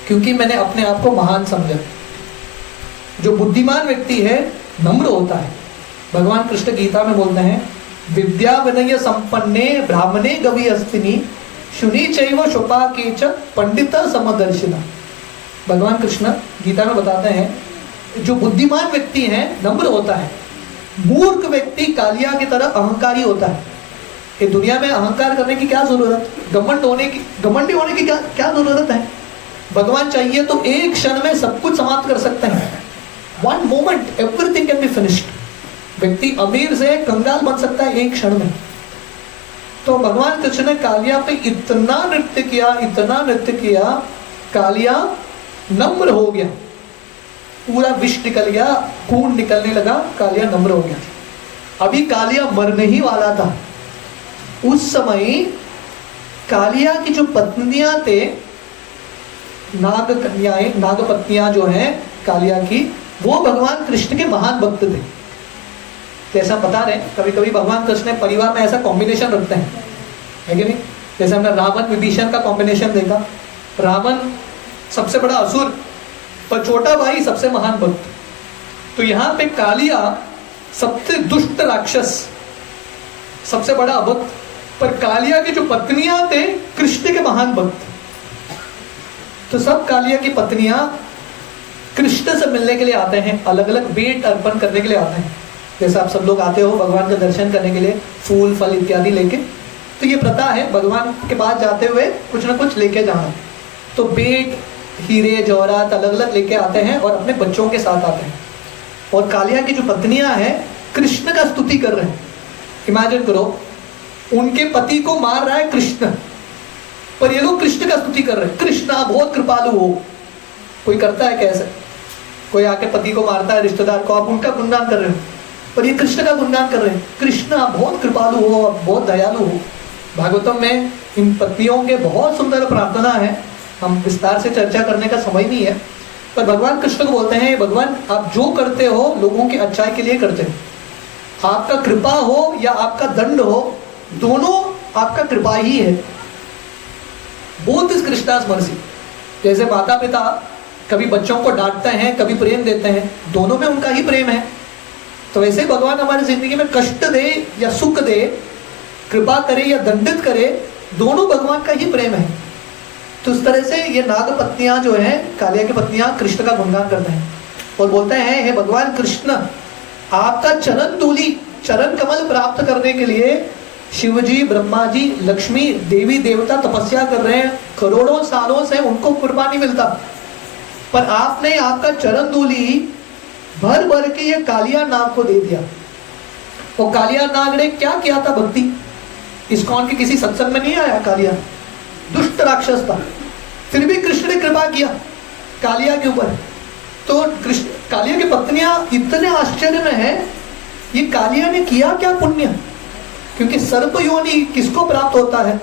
क्योंकि मैंने अपने आप को महान समझा। जो बुद्धिमान व्यक्ति है नम्र होता है। भगवान कृष्ण गीता में बोलते हैं, विद्या विनय संपन्ने ब्राह्मणे गवि अस्तिनी शुनि चैव शोपाके च पंडित समदर्शिना। भगवान कृष्ण गीता में बताते हैं जो बुद्धिमान व्यक्ति है नम्र होता है, मूर्ख व्यक्ति कालिया की तरह अहंकारी होता है। ये दुनिया में अहंकार करने की क्या जरूरत, घमंड होने की क्या जरूरत है। भगवान चाहिए तो एक क्षण में सब कुछ समाप्त कर सकते हैं। One moment everything can be finished. व्यक्ति अमीर से कंगाल बन सकता है एक क्षण में। तो भगवान कृष्ण ने कालिया पे इतना नृत्य किया, कालिया नम्र हो गया, पूरा विष निकल गया, खून निकलने लगा, कालिया नम्र हो गया। अभी कालिया मरने ही वाला था, उस समय कालिया की जो पत्नियां थे, नाग कन्याएं, नागपत्नियां जो हैं कालिया की, वो भगवान कृष्ण के महान भक्त थे। जैसा बता रहे हैं, कभी कभी भगवान कृष्ण परिवार में ऐसा कॉम्बिनेशन रखते हैं, है कि नहीं? जैसे हमने रावण विभीषण का कॉम्बिनेशन देखा, रावण सबसे बड़ा असुर पर छोटा भाई सबसे महान भक्त। तो यहाँ पे कालिया सबसे दुष्ट राक्षस, सबसे बड़ा भक्त, पर कालिया की जो पत्नियां थे कृष्ण के महान भक्त। तो सब कालिया की पत्नियां कृष्ण से मिलने के लिए आते हैं, अलग अलग भेंट अर्पण करने के लिए आते हैं। जैसे आप सब लोग आते हो भगवान का दर्शन करने के लिए फूल फल इत्यादि लेके, तो ये प्रथा है भगवान के पास जाते हुए कुछ ना कुछ लेके जाना। तो भेंट, हीरे जवाहरात अलग अलग लेके आते हैं और अपने बच्चों के साथ आते हैं। और कालिया की जो पत्नियां हैं कृष्ण का स्तुति कर रहे हैं। इमेजिन करो, उनके पति को मार रहा है कृष्ण, पर ये लोग कृष्ण का स्तुति कर रहे हैं। कृष्ण आप बहुत कृपालु हो। कोई करता है कैसे? कोई आके पति को मारता है रिश्तेदार को, आप उनका गुणगान कर रहे हो, पर ये कृष्ण का गुणगान कर रहे हैं। कृष्ण आप बहुत कृपालु हो, आप बहुत दयालु हो। भागवतम में इन पत्नियों के बहुत सुंदर प्रार्थना है, हम विस्तार से चर्चा करने का समय नहीं है, पर भगवान कृष्ण को बोलते हैं, भगवान आप जो करते हो लोगों की अच्छाई के लिए करते हो। आपका कृपा हो या आपका दंड हो, दोनों आपका कृपा ही है। Both is Krishna's mercy. जैसे माता पिता कभी बच्चों को डांटते हैं, कभी प्रेम देते हैं, दोनों में उनका ही प्रेम है। तो वैसे ही भगवान हमारी जिंदगी में कष्ट दे या सुख दे, कृपा करे या दंडित करे, दोनों भगवान का ही प्रेम है। तो इस तरह से ये नाग पत्नियां जो हैं, कालिया की पत्नियां कृष्ण का गुणगान करते हैं और बोलते हैं, हे भगवान कृष्ण, आपका चरण धूलि, चरण कमल प्राप्त करने के लिए शिवजी, ब्रह्मा जी, लक्ष्मी, देवी देवता तपस्या कर रहे हैं, करोड़ों सालों से उनको कृपा नहीं मिलता, पर आपने आपका चरण धूलि भर भर के ये कालिया नाग को दे दिया। और कालिया नाग ने क्या किया था? भक्ति। इस्कॉन के किसी सत्संग में नहीं आया कालिया, दुष्ट राक्षस था, फिर भी कृष्ण ने कृपा किया कालिया के ऊपर। तो कृष्ण, कालिया की पत्नियां इतने आश्चर्य में है, ये कालिया ने किया क्या पुण्य? क्योंकि सर्प योनि किसको प्राप्त होता है?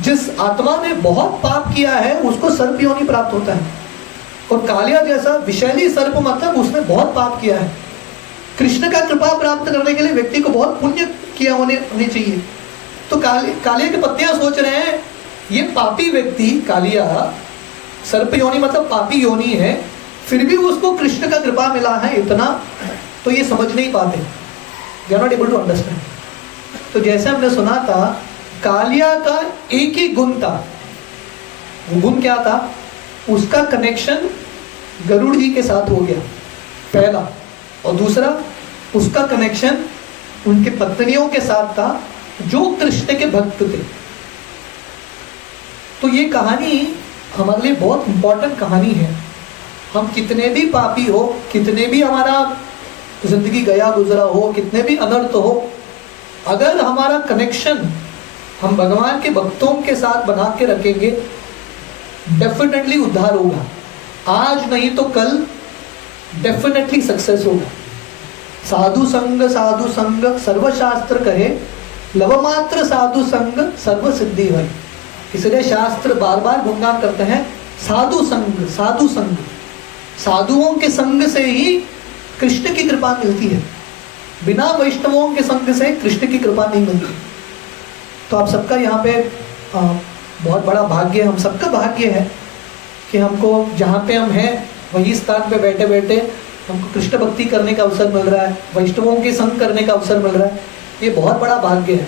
जिस आत्मा ने बहुत पाप किया है उसको सर्प योनि प्राप्त होता है। और कालिया जैसा विषैली सर्प, मतलब उसने बहुत पाप किया है। कृष्ण का कृपा प्राप्त करने के लिए व्यक्ति को बहुत पुण्य किया होने चाहिए। तो कालिया की पत्नियां सोच रहे हैं, ये पापी व्यक्ति कालिया, सर्प योनि मतलब पापी योनि है, फिर भी उसको कृष्ण का कृपा मिला है इतना, तो ये समझ नहीं पाते, they are not able to understand. तो जैसे हमने सुना था, कालिया का एक ही गुण था। वो गुण क्या था? उसका कनेक्शन गरुड़ जी के साथ हो गया, पहला। और दूसरा, उसका कनेक्शन उनके पत्नियों के साथ था जो कृष्ण के भक्त थे। तो ये कहानी हमारे लिए बहुत इंपॉर्टेंट कहानी है। हम कितने भी पापी हो, कितने भी हमारा जिंदगी गया गुजरा हो, कितने भी अनर्थ हो, अगर हमारा कनेक्शन हम भगवान के भक्तों के साथ बना के रखेंगे, डेफिनेटली उद्धार होगा। आज नहीं तो कल डेफिनेटली सक्सेस होगा। साधु संग सर्वशास्त्र कहे, लवमात्र साधु संग सर्व सिद्धि भई। इसलिए शास्त्र बार बार गुणगान करते हैं, साधु संग, साधु संग। साधुओं के संग से ही कृष्ण की कृपा मिलती है, बिना वैष्णवों के संग से कृष्ण की कृपा नहीं मिलती। तो आप सबका यहाँ पे बहुत बड़ा भाग्य, हम सबका भाग्य है कि हमको जहाँ पे हम हैं वही स्थान पे बैठे बैठे हमको कृष्ण भक्ति करने का अवसर मिल रहा है, वैष्णवों के संग करने का अवसर मिल रहा है। ये बहुत बड़ा भाग्य है।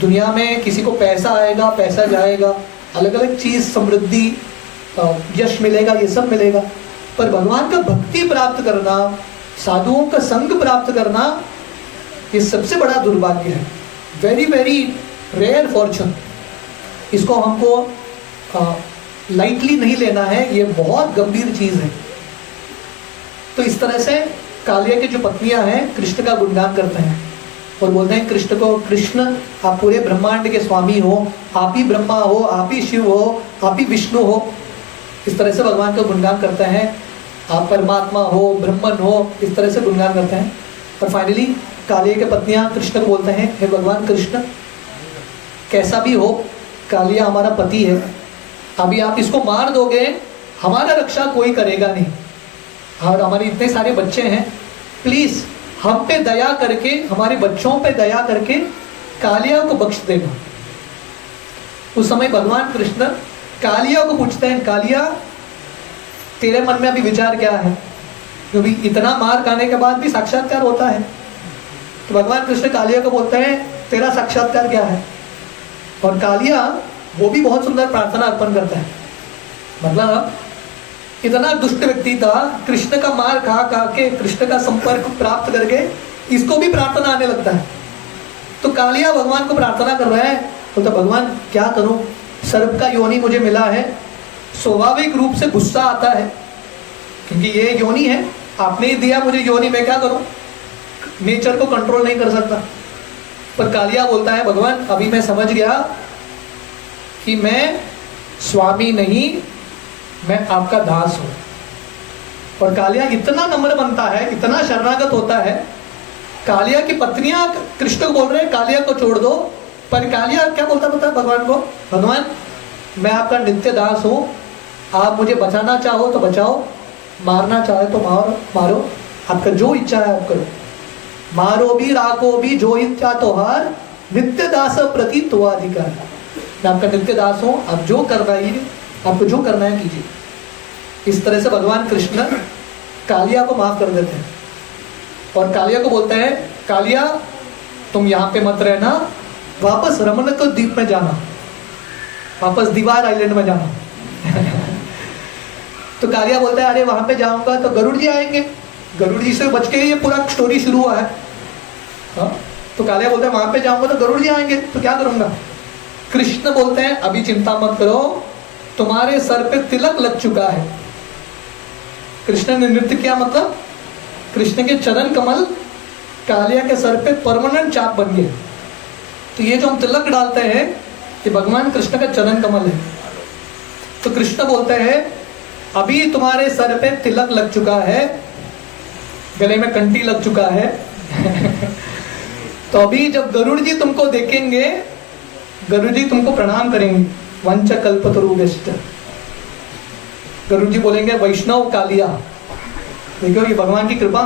दुनिया में किसी को पैसा आएगा, पैसा जाएगा, अलग अलग चीज़, समृद्धि, यश मिलेगा, ये सब मिलेगा, पर भगवान का भक्ति प्राप्त करना, साधुओं का संग प्राप्त करना, ये सबसे बड़ा दुर्भाग्य है। Very very rare fortune. इसको हमको लाइटली नहीं लेना है, ये बहुत गंभीर चीज़ है। तो इस तरह से कालिया की जो पत्नियां हैं कृष्ण का गुणगान करते हैं और बोलते हैं कृष्ण को, कृष्ण आप पूरे ब्रह्मांड के स्वामी हो, आप ही ब्रह्मा हो, आप ही शिव हो, आप ही विष्णु हो। इस तरह से भगवान का गुणगान करते हैं। आप परमात्मा हो, ब्रह्मन हो, इस तरह से गुणगान करते हैं। और फाइनली कालिया की पत्नियां कृष्ण को बोलते हैं, हे भगवान कृष्ण, कैसा भी हो, कालिया हमारा पति है, अभी आप इसको मार दोगे, हमारा रक्षा कोई करेगा नहीं, और हमारे इतने सारे बच्चे हैं, प्लीज हम पे दया करके, हमारे बच्चों पे दया करके कालिया को बख्श देना। उस समय भगवान कृष्ण कालिया को पूछते हैं, कालिया तेरे मन में अभी विचार क्या है, क्योंकि इतना मार खाने के बाद भी साक्षात्कार होता है। तो भगवान कृष्ण कालिया को बोलते हैं, तेरा साक्षात्कार क्या है? और कालिया वो भी बहुत सुंदर प्रार्थना अर्पण करता है। मतलब इतना दुष्ट व्यक्ति था, कृष्ण का मार खा खा के, कृष्ण का संपर्क प्राप्त करके इसको भी प्रार्थना आने लगता है। तो कालिया भगवान को प्रार्थना कर रहा है, तो भगवान क्या करूं, सर्प का योनि मुझे मिला है, स्वाभाविक रूप से गुस्सा आता है, क्योंकि ये योनि है, आपने ही दिया मुझे योनि, मैं क्या करूं, नेचर को कंट्रोल नहीं कर सकता। पर कालिया बोलता है, भगवान अभी मैं समझ गया कि मैं स्वामी नहीं, मैं आपका दास हूं। और कालिया इतना नम्र बनता है, इतना शरणागत होता है। कालिया की पत्नियां कृष्ण को बोल रहे हैं कालिया को छोड़ दो, पर कालिया क्या बोलता है भगवान को, भगवान मैं आपका नित्य दास हूं, आप मुझे बचाना चाहो तो बचाओ, मारना चाहे तो मारो, आपका जो इच्छा है आप करो, मारो भी राखो भी जो इच्छा तो हार, नित्य दास प्रति तो अधिकार। मैं आपका नित्य दास हूं, आप जो करना है, आपको जो करना है कीजिए। इस तरह से भगवान कृष्ण कालिया को माफ कर देते हैं और कालिया को बोलते हैं, कालिया तुम यहाँ पे मत रहना, वापस रमन को द्वीप में जाना, वापस दीवार आइलैंड में जाना। तो कालिया बोलता है, अरे वहां पे जाऊंगा तो गरुड़ जी आएंगे, गरुड़ जी से बच के ये पूरा स्टोरी शुरू हुआ है। तो कालिया बोलता है, वहां पे जाऊंगा तो गरुड़ जी आएंगे, तो क्या करूंगा? कृष्ण बोलते हैं, अभी चिंता मत करो, तुम्हारे सर पे तिलक लग चुका है। कृष्ण ने नृत्य किया, मतलब कृष्ण के चरण कमल कालिया के सर पे परमानेंट चाप बन गए। तो ये जो हम तिलक डालते हैं, ये भगवान कृष्ण का चरण कमल है। तो कृष्ण बोलते हैं, अभी तुम्हारे सर पे तिलक लग चुका है, गले में कंठी लग चुका है। तो अभी जब गरुड़ जी तुमको देखेंगे, गरुड़ जी तुमको प्रणाम करेंगे, वंच कल्पतरुभ्यश्च। गरुड़ जी बोलेंगे, वैष्णव कालिया। देखो ये भगवान की कृपा,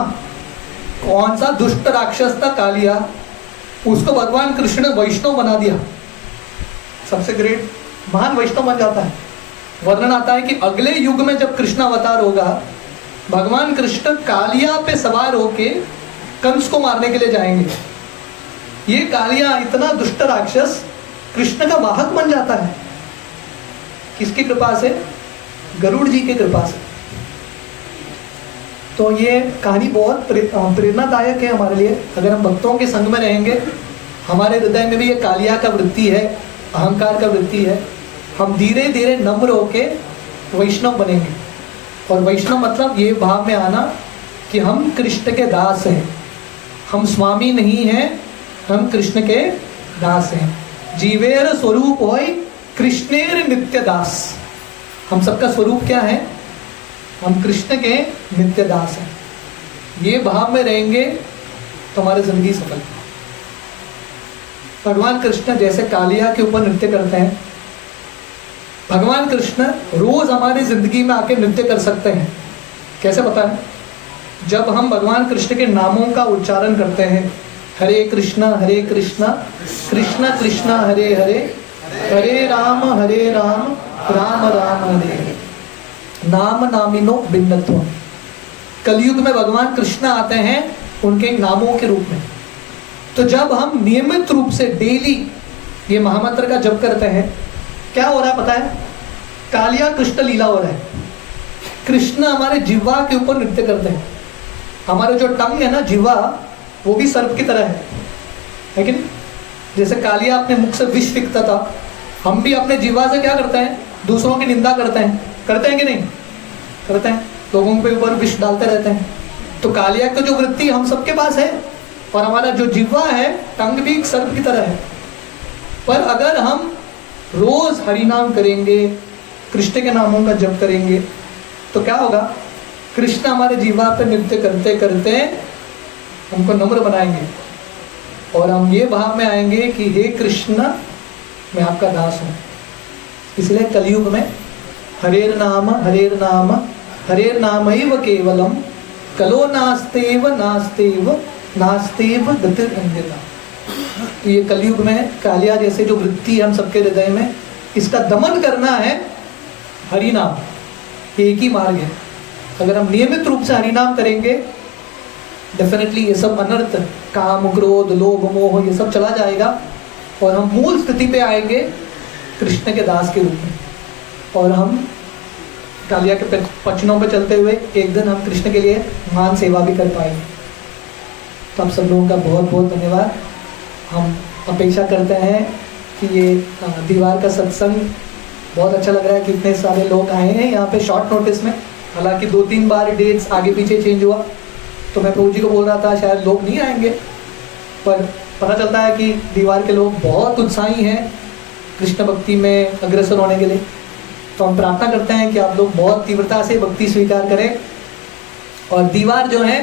कौन सा दुष्ट राक्षस था कालिया, उसको भगवान कृष्ण ने वैष्णव बना दिया। सबसे ग्रेट महान वैष्णव बन जाता है। वर्णन आता है कि अगले युग में जब कृष्ण अवतार होगा, भगवान कृष्ण कालिया पे सवार होके कंस को मारने के लिए जाएंगे। ये कालिया इतना दुष्ट राक्षस कृष्ण का वाहक बन जाता है। किसकी कृपा से? गरुड़ जी की कृपा से। तो ये कहानी बहुत प्रेरणादायक है हमारे लिए। अगर हम भक्तों के संग में रहेंगे, हमारे हृदय में भी ये कालिया का वृत्ति है, अहंकार का वृत्ति है, हम धीरे धीरे नम्र होके वैष्णव बनेंगे। और वैष्णव मतलब ये भाव में आना कि हम कृष्ण के दास हैं, हम स्वामी नहीं हैं, हम कृष्ण के दास हैं। जीवेर स्वरूप होय कृष्णेर नित्य दास। हम सबका स्वरूप क्या है? हम कृष्ण के नित्य दास हैं। ये भाव में रहेंगे तो हमारी जिंदगी सफल। भगवान कृष्ण जैसे कालिया के ऊपर नृत्य करते हैं, भगवान कृष्ण रोज हमारी जिंदगी में आके नृत्य कर सकते हैं। कैसे पता है? जब हम भगवान कृष्ण के नामों का उच्चारण करते हैं, हरे कृष्णा कृष्ण कृष्ण हरे हरे, हरे राम राम राम हरे हरे। नाम नामिनो भिन्नत्व। कलयुग में भगवान कृष्ण आते हैं उनके नामों के रूप में। तो जब हम नियमित रूप से डेली ये महामंत्र का जप करते हैं, क्या हो रहा है पता है? कालिया कृष्ण लीला हो रहा है। कृष्ण हमारे जिह्वा के ऊपर नृत्य करते हैं। हमारा जो टंग है ना, जिह्वा, वो भी सर्प की तरह है, लेकिन जैसे कालिया अपने मुख से विष फेंकता था, हम भी अपने जिह्वा से क्या करते हैं? दूसरों की निंदा करते हैं कि नहीं करते हैं? लोगों के ऊपर विष डालते रहते हैं। तो कालिया की जो वृत्ति हम सबके पास है, और हमारा जो जिह्वा है, टंग भी सर्प की तरह है। पर अगर हम रोज हरिनाम करेंगे, कृष्ण के नामों का जप करेंगे, तो क्या होगा? कृष्ण हमारे जीवा पे नृत्य करते करते हमको नम्र बनाएंगे, और हम ये भाव में आएंगे कि हे कृष्ण, मैं आपका दास हूँ। इसलिए कलयुग में हरेर नाम हरेर नामैव केवलम कलो नास्तेव नास्तेव नास्तेव गतिरन्यथा। तो ये कलयुग में कालिया जैसे जो वृत्ति हम सबके हृदय में, इसका दमन करना है हरि नाम, एक ही मार्ग है। अगर हम नियमित रूप से हरि नाम करेंगे, डेफिनेटली ये सब अनर्थ, काम क्रोध लोभ मोह, ये सब चला जाएगा और हम मूल स्थिति पे आएंगे कृष्ण के दास के रूप में। और हम कालिया के पचनों पे चलते हुए एक दिन हम कृष्ण के लिए महान सेवा भी कर पाएंगे। तो आप सब लोगों का बहुत बहुत धन्यवाद। हम अपेक्षा करते हैं कि ये दीवार का सत्संग बहुत अच्छा लग रहा है कि इतने सारे लोग आए हैं यहाँ पे शॉर्ट नोटिस में। हालांकि 2-3 बार डेट्स आगे पीछे चेंज हुआ, तो मैं प्रभु जी को बोल रहा था शायद लोग नहीं आएंगे, पर पता चलता है कि दीवार के लोग बहुत उत्साही हैं कृष्ण भक्ति में अग्रसर होने के लिए। तो हम प्रार्थना करते हैं कि आप लोग बहुत तीव्रता से भक्ति स्वीकार करें और दीवार जो है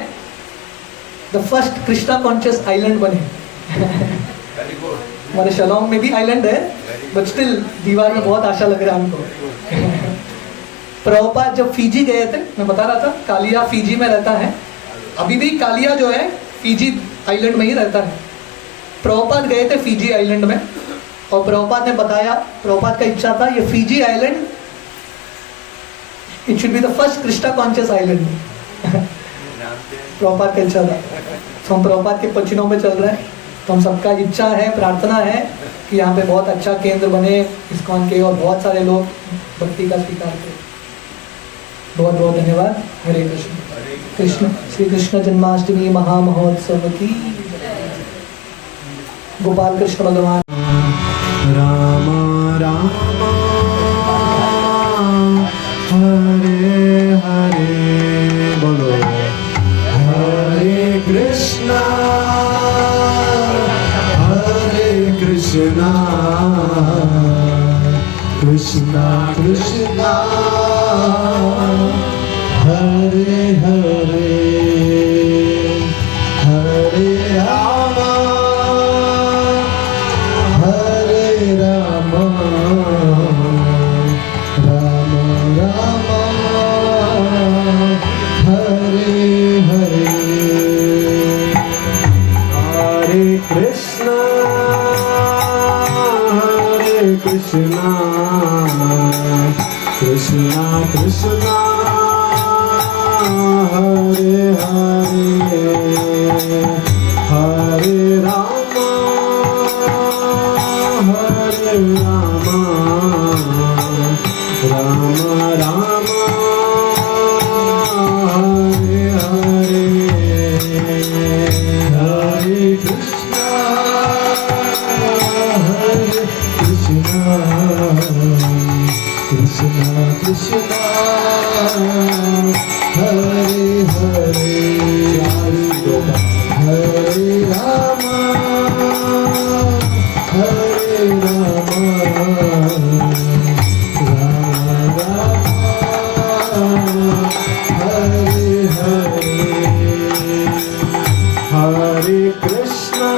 the first Krishna conscious island बने। हमारे शिलोंग में भी आइलैंड है, बट स्टिल दीवार में बहुत आशा लग रहा है हमको। प्रभुपाद जब फीजी गए थे, मैं बता रहा था कालिया फीजी में रहता है, अभी भी कालिया जो है फीजी आइलैंड में ही रहता है। प्रभुपाद गए थे फीजी आइलैंड में और प्रभुपाद ने बताया, प्रभुपाद का इच्छा था ये Fiji island it should be the first Krishna conscious island. Prabhupada का इच्छा था। तो हम प्रभुपाद के पचनों में चल रहे हैं। तो हम सबका इच्छा है, प्रार्थना है कि यहाँ पे बहुत अच्छा केंद्र बने इस्कॉन के और बहुत सारे लोग भक्ति का स्वीकार करें। बहुत बहुत धन्यवाद। हरे कृष्ण। कृष्ण श्री कृष्ण जन्माष्टमी महामहोत्सव की गोपाल कृष्ण भगवान। राम राम हरे हरे बोलो, हरे कृष्णा कृष्णा कृष्णा हरे हरे हरे राम हरे Ram Ram Ram Hare Hare Hare Krishna Krishna Krishna Krishna Hare Hare Hare Ram Ram Ram Hare Hare Hare Krishna Krishna Krishna Hare Hare Hare Ram Ram Ram Hare Hare Hare Krishna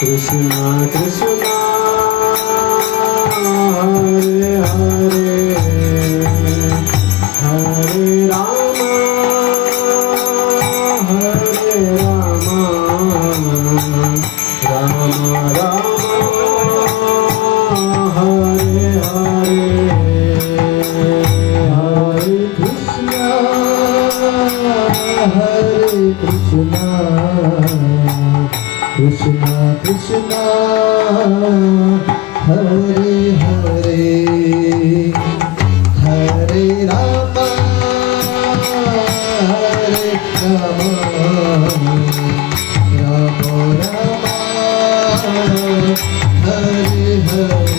Krishna Krishna Hare Hare Hare Ram Ram Ram Hare Hare Hare Krishna Krishna Krishna Hare Hare Hare Ram Ram Ram Hare Hare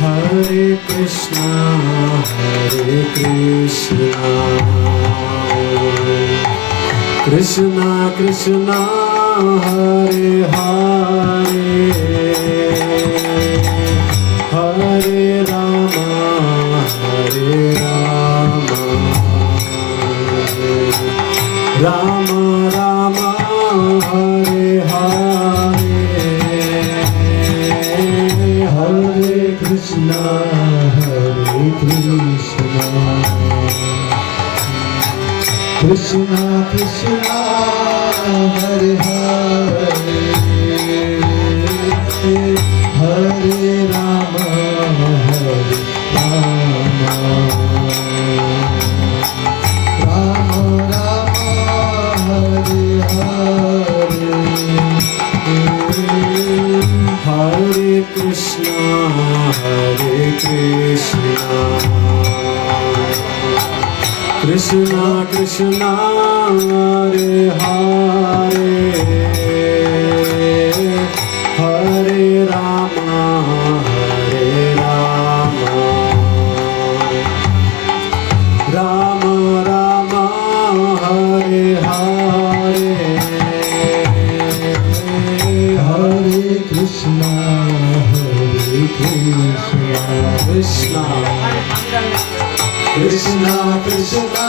Hare Krishna Krishna Krishna Hare Hare Hare Ram Ram Ram Krishna Krishna Hare Hare Hare Rama Hare Rama Rama Rama Hare Hare Hare Krishna Hare Krishna Krishna Krishna Hare Hare Hare Rama Hare Rama Rama Rama Hare Hare Hare Krishna Hare Krishna Krishna Krishna Krishna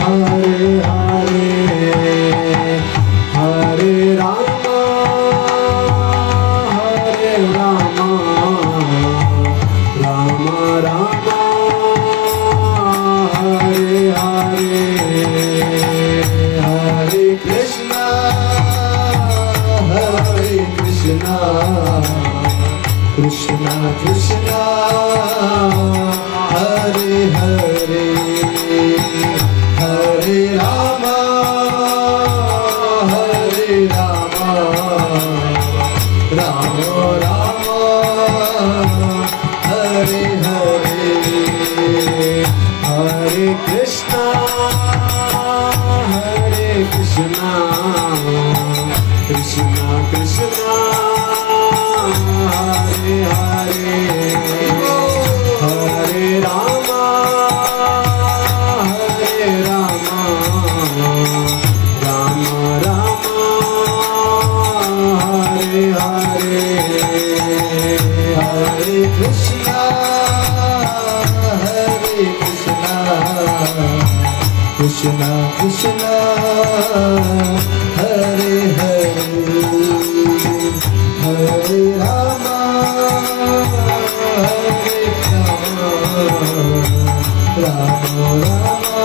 Hare Hare Hare Rama Hare Rama Rama Rama Hare Hare Hare Krishna Hare Krishna Krishna Krishna Hare Hare Hare Rama Hare Rama Rama Rama Hare Hare Hare Krishna Krishna Krishna Hare Hare Hare Rama Hare Rama Rama Rama Hare Hare Hare Krishna Krishna Krishna Krishna Hare Hare Hare Rama Rama Rama Hare Hare Hare Krishna Krishna Krishna Hare Hare Hare Rama Rama Rama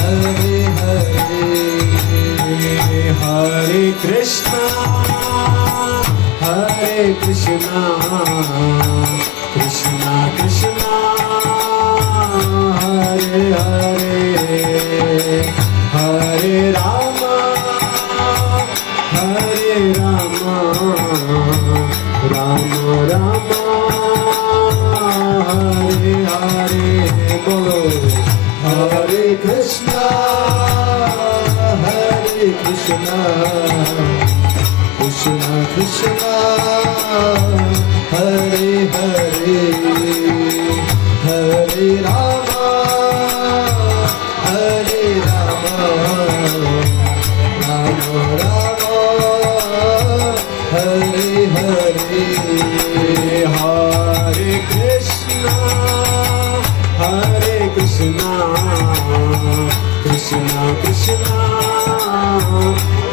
Hare Hare Hare Krishna Krishna Krishna Krishna Hare Hare Hare Rama Rama Rama Hare Hare Bolo Hare Krishna Krishna Krishna Hare Hare Hare Rama Rama Rama Hare Hare Hare Krishna Krishna Krishna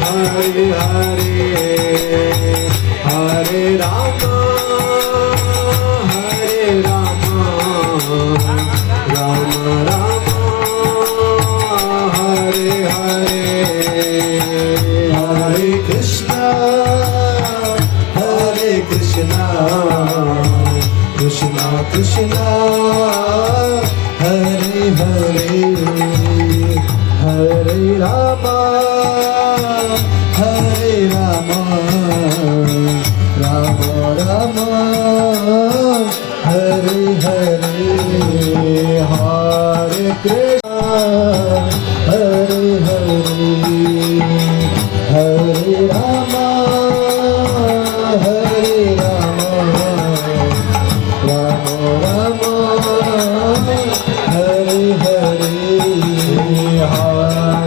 Hare Hare Hare Rama Rama Rama Hare Hare Hare Krishna Krishna Krishna Hare Hare Hare Rama Rama Rama Hare Hare Hare Krishna Hare Hare Hare Rama Rama Hare Hare Hare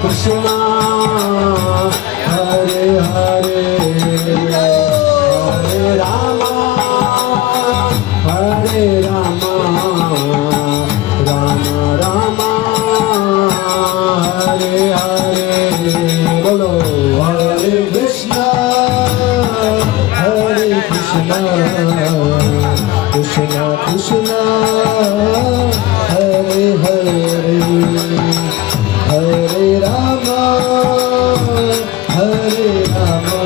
Krishna Hare Hare Hare Rama Hare Rama Rama Rama Hare Hare Bolo Hare Krishna Hare Krishna Krishna Krishna Hare Hare Hare Rama Hare Rama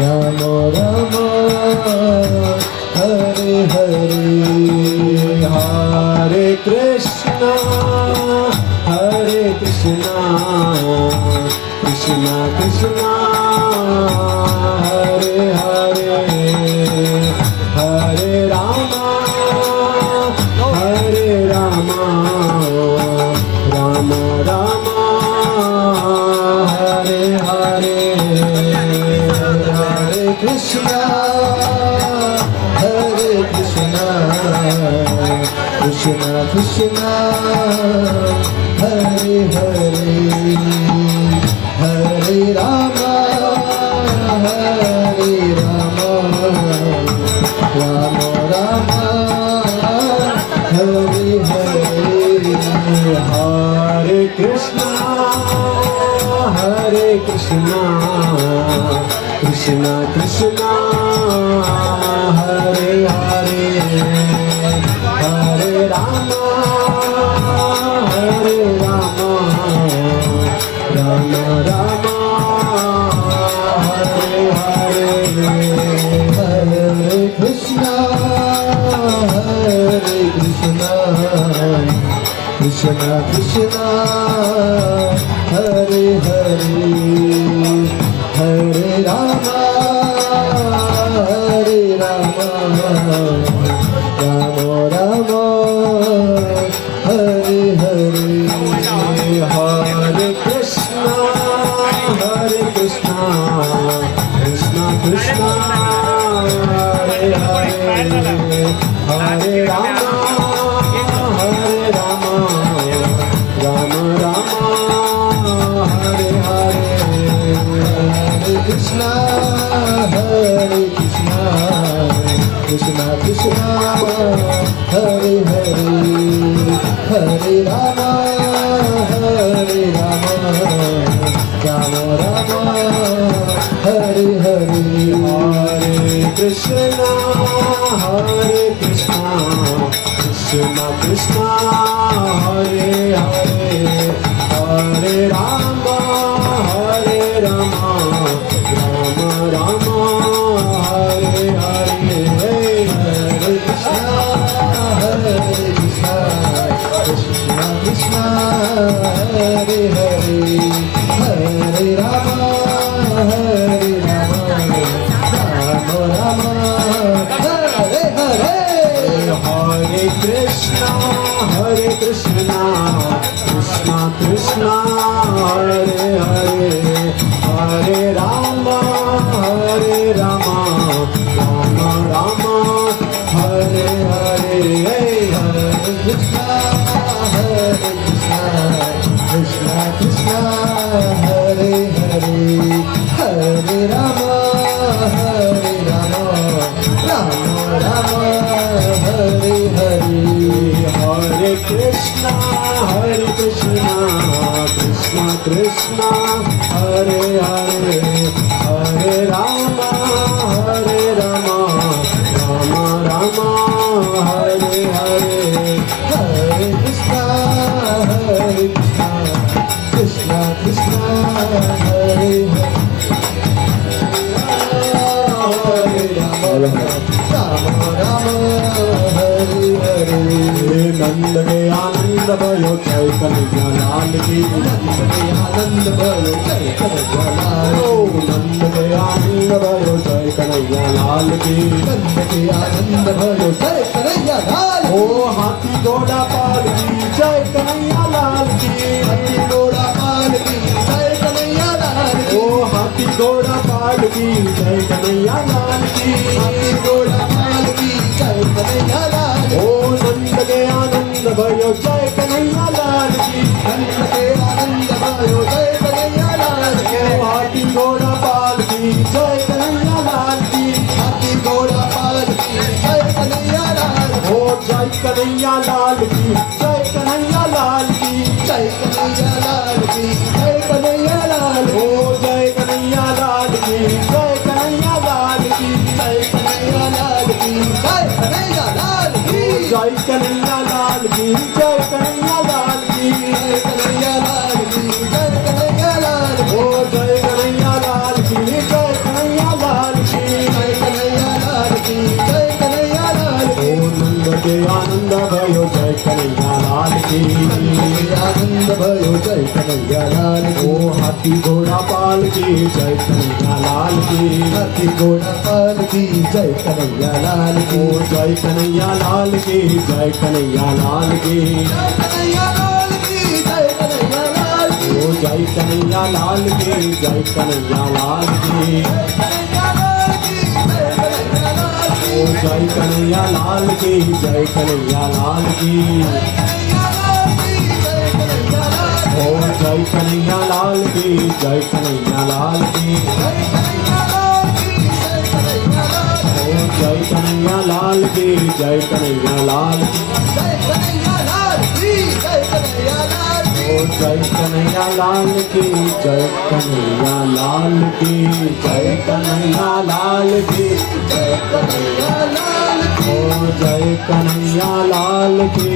Rama Rama Hare Hare Hare Krishna Hare Krishna Krishna Krishna Hare Hare Hare Rama Hare Rama Rama Rama Hare Hare Hare Krishna Hare Krishna Krishna Krishna Hare Hare Hare Rama Hare Rama Rama Rama Hare Hare Hare Krishna Hare Krishna Krishna Krishna Hare Hare Hare Rama Hare Rama Rama Rama Hare Hare Hare Krishna Hare Krishna Krishna Krishna Hare Hare Hare Rama Hare Rama Rama Rama Hare Hare Hare Krishna Hare Krishna Krishna Krishna Hare Hare Hare Rama Hare Rama Rama Rama Hare Hare Hare Krishna Hare Krishna Krishna Krishna Hare Hare Hare Rama Hare Rama Rama Rama Hare Hare Hare Krishna Hare Krishna Krishna Krishna Hare Hare Hare Rama Hare Rama Rama Rama Hare Hare Hare Krishna Hare Krishna Krishna Krishna Hare Hare Hare Rama Hare Rama Rama Rama Hare Hare Hare Krishna Hare Krishna Krishna Krishna Hare Hare Hare Rama Hare Rama Rama Rama Hare Hare Hare Krishna Hare Krishna Krishna Krishna Hare Hare Hare Rama Hare Rama Rama Rama Hare Hare Hare Krishna Hare Krishna Krishna Krishna Hare Hare Hare Rama Hare Rama Rama Rama Hare Hare Hare Krishna Hare Krishna Krishna Krishna Hare Hare Rama Rama Hare Hare नंद के आनंद भयो जय कन्हैया लाल की नंद के आनंद भयो जय कन्हैया लाल नंद के आनंद भयो जय कन्हैया लाल की नंद के आनंद भयो जय कन्हैया लाल ओ हाथी घोड़ा पाल की जय कन्हैया लाल की हाथी घोड़ा पाल की जय कन्हैया लाल की ओ हाथी घोड़ा पाल की जय कन्हैया लाल की हाथी घोड़ा पाल की जय कन्हैया लाल ओ नंद के आनंद भयो जय कन्हैया लाल की नंद के आनंद जय कन्हैया लाल की जय कन्हैया लाल की जय कन्हैया लाल की जय कन्हैया लाल ओ जय कन्हैया लाल की जय कन्हैया लाल की जय कन्हैया लाल की जय कन्हैया लाल की जय कन्हैया लाल की जय कन्हैया लाल की जय कन्हैया लाल की जय कन्हैया लाल की ओ जय कन्हैया लाल की जय कन्हैया लाल की जय कन्हैया लाल की जय कन्हैया लाल ओ नंद के आनंद भयो जय कन्हैया लाल की आनंद भयो जय कन्हैया लाल ओ हाथी घोड़ा पाल की जय कन्हैया लाल की हाथी घोड़ा पाल की जय कन्हैया लाल ओ जय कन्हैया लाल की जय कन्हैया लाल की कन्हैया लाल की जय कन्हैया लाल की ओ जय कन्हैया लाल की जय कन्हैया लाल की ओ जय कन्हैया लाल की जय कन्हैया लाल की ओ जय कन्हैया लाल की जय कन्हैया लाल की ओ जय कन्हैया लाल की जय कन्हैया लाल की ओ जय कन्हैया लाल की जय कन्हैया लाल की जय कन्हैया लाल की जय कन्हैया लाल की ओ जय कन्हैया लाल की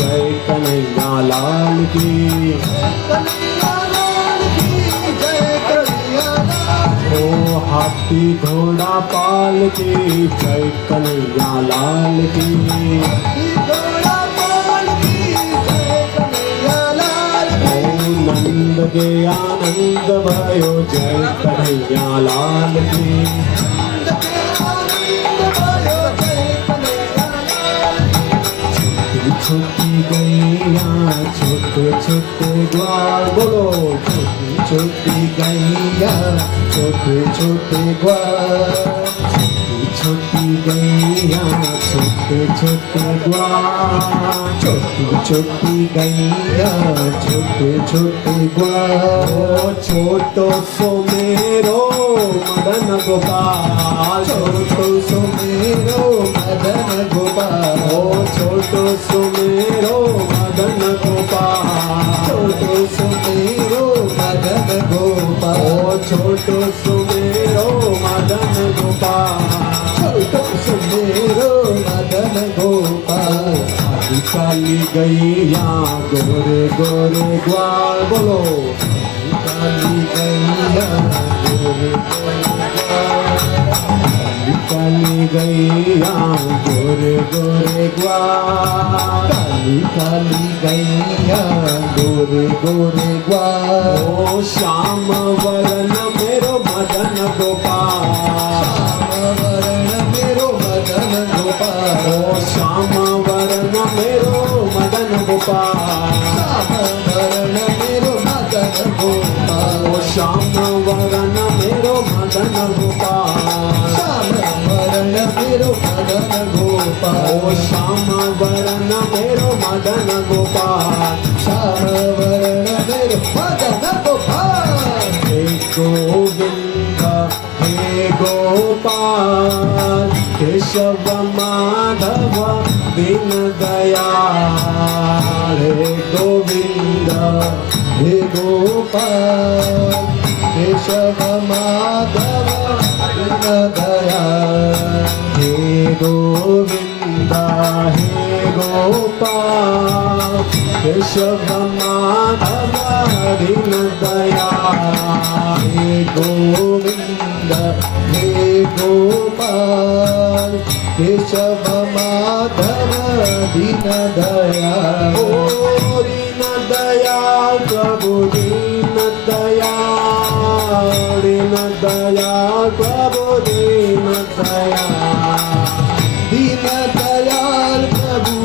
जय कन्हैया लाल की ओ हाथी घोड़ा पाल की जय कन्हैया लाल की ओ नंद के आनंद भयो जय कन्हैया लाल की छोटी गैया छोटे छोटे ग्वाल बोलो छोटी छोटी गैया छोटे छोटे ग्वाल छोटी गैया छोटे छोटे ग्वाल छोटी छोटी गैया छोटे छोटे ग्वाल ओ छोटो सो मेरो मदन गोपाल छोटो सो मेरो मदन गोपाल ओ छोटो सो मेरो मदन गोपाल छोटो सो मेरो मदन गोपाल ओ छोटो सो मेरो मदन गोपाल छोटो सो मेरो मदन गोपाल काली काली गैया गोरे गोरे ग्वाल बोलो काली गैया गोरे काली गैया गोरे गोरे ग्वाल काली काली गैया गोरे गोरे ग्वाल ओ श्याम वरण मेरो मदन गोपाल वरण मेरो मदन गोपाल ओ श्याम वरण मेरो मदन गोपाल वरण मेरो मदन गोपाल ओ श्याम वरण मेरो मदन गोपाल वरण मेरो मदन गोपाल ओ श्याम वरण मेरो मदन गोपाल श्याम वरण मेरो मदन गोपाल हे गोविंद हे गोपाल केशव माधव दीन दयाल हे गोविंद हे गोपाल केशव माधव दीन दयाल हे गोविंद हे गोपाल केशव माधव दीन दयाल हे गोविंद हे गोपाल केशव माधव दीन दयाल ओ दीन दयाल प्रभु दीन दयाल दीन दयाल प्रभु दीन दयाल दीन दयाल प्रभु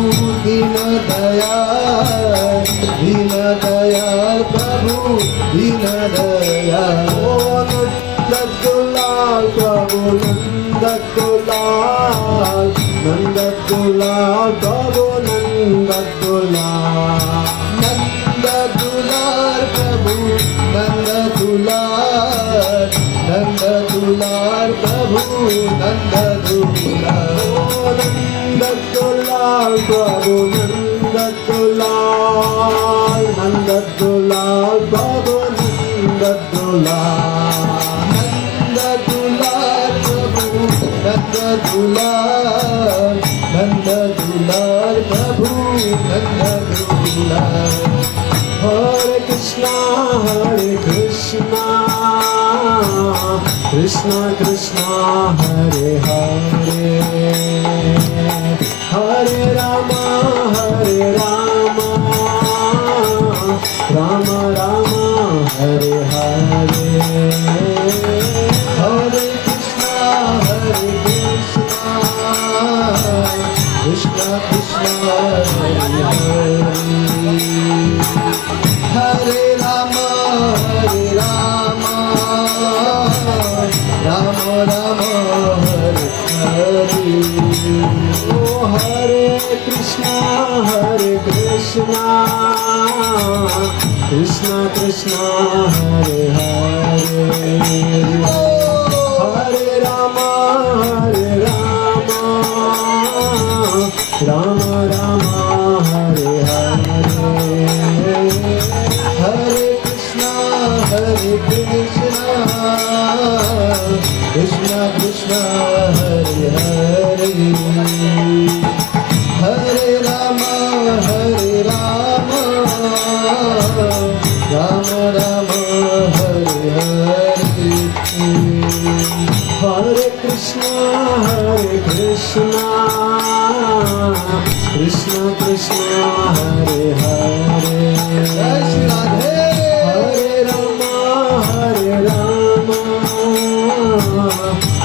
दीन दयाल दीन दयाल प्रभु दीन दयाल ओ नंद दुलाल प्रभु नंद दुलाल नंद दुलाल प्रभु नंद दुलाल नंद दुलार प्रभु नंद दुलार नंद दुलार प्रभु नंद दुलार ओ नंद दुलाल दुलार नंद दुलार प्रभु नंद दुलार Hare Krishna Krishna Krishna Hare Hare Hare Rama Rama Rama Hare Hare Hare Krishna Krishna Krishna Hare Hare Hare Rama Rama Rama Hare Hare Oh Hare Krishna Krishna Krishna Hare Hare Hare Rama Rama Rama Hare Hare Hare Krishna Krishna Krishna Hare Hare Hare Rama Rama Rama Hare Hare Hare Krishna Krishna Krishna Hare Hare Jai Shri Radhe Hare Rama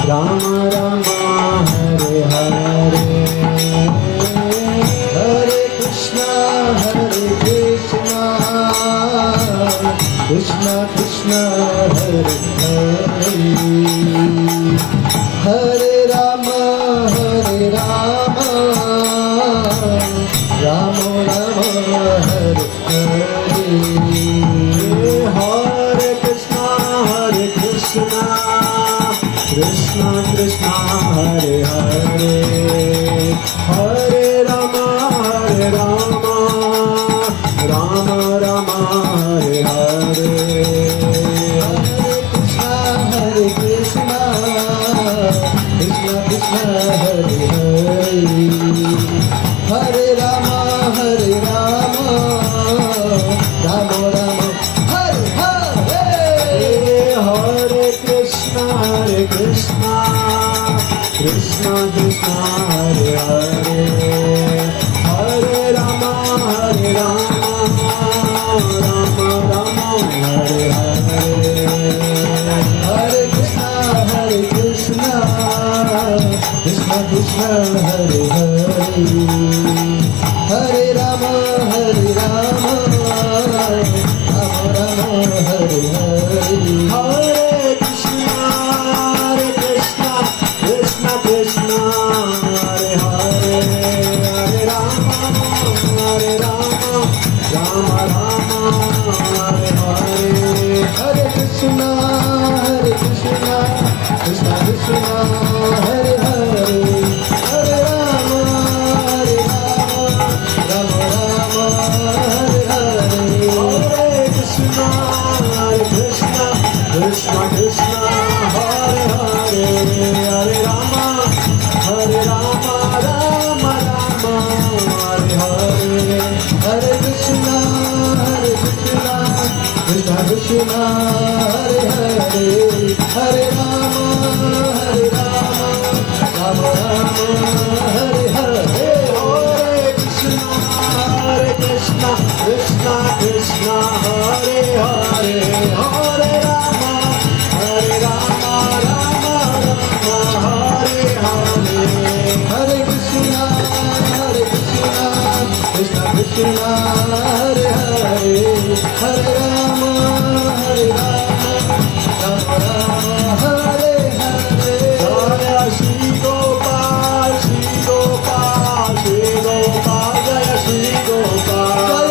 Rama Rama Hare Hare Hare Krishna Krishna Krishna Hare Hare Hare Rama Rama Rama Hare Hare Hare Krishna Krishna Krishna Hare Hare Hare Rama Rama Rama Hare Hare Hare Krishna Krishna Krishna Hare Hare Hare Rama Rama Rama Hare Hare Hare Krishna Krishna Krishna Hare Hare Hare Rama Rama Rama Hare Hare Hare Krishna Krishna Krishna Hare Hare Hare Rama Rama Rama Hare Hare Hare Krishna Krishna Krishna Hare Hare Hare Rama Rama Rama Hare Hare Hare Krishna Krishna Krishna Hare Hare Hare Rama Rama Rama Hare Hare Hare Krishna Krishna Krishna Hare Hare Hare Rama Rama Rama Hare Hare Hare Krishna Krishna Krishna Hare Hare Hare Rama Rama Rama Hare Hare Hare Krishna Krishna Krishna Hare Hare Hare Rama Rama Hare Hare Hare Krishna Krishna Krishna Hare Hare Hare Rama Rama Hare Hare Jaya Shri Gopal Jaya Shri Gopal Jai Shri Gopal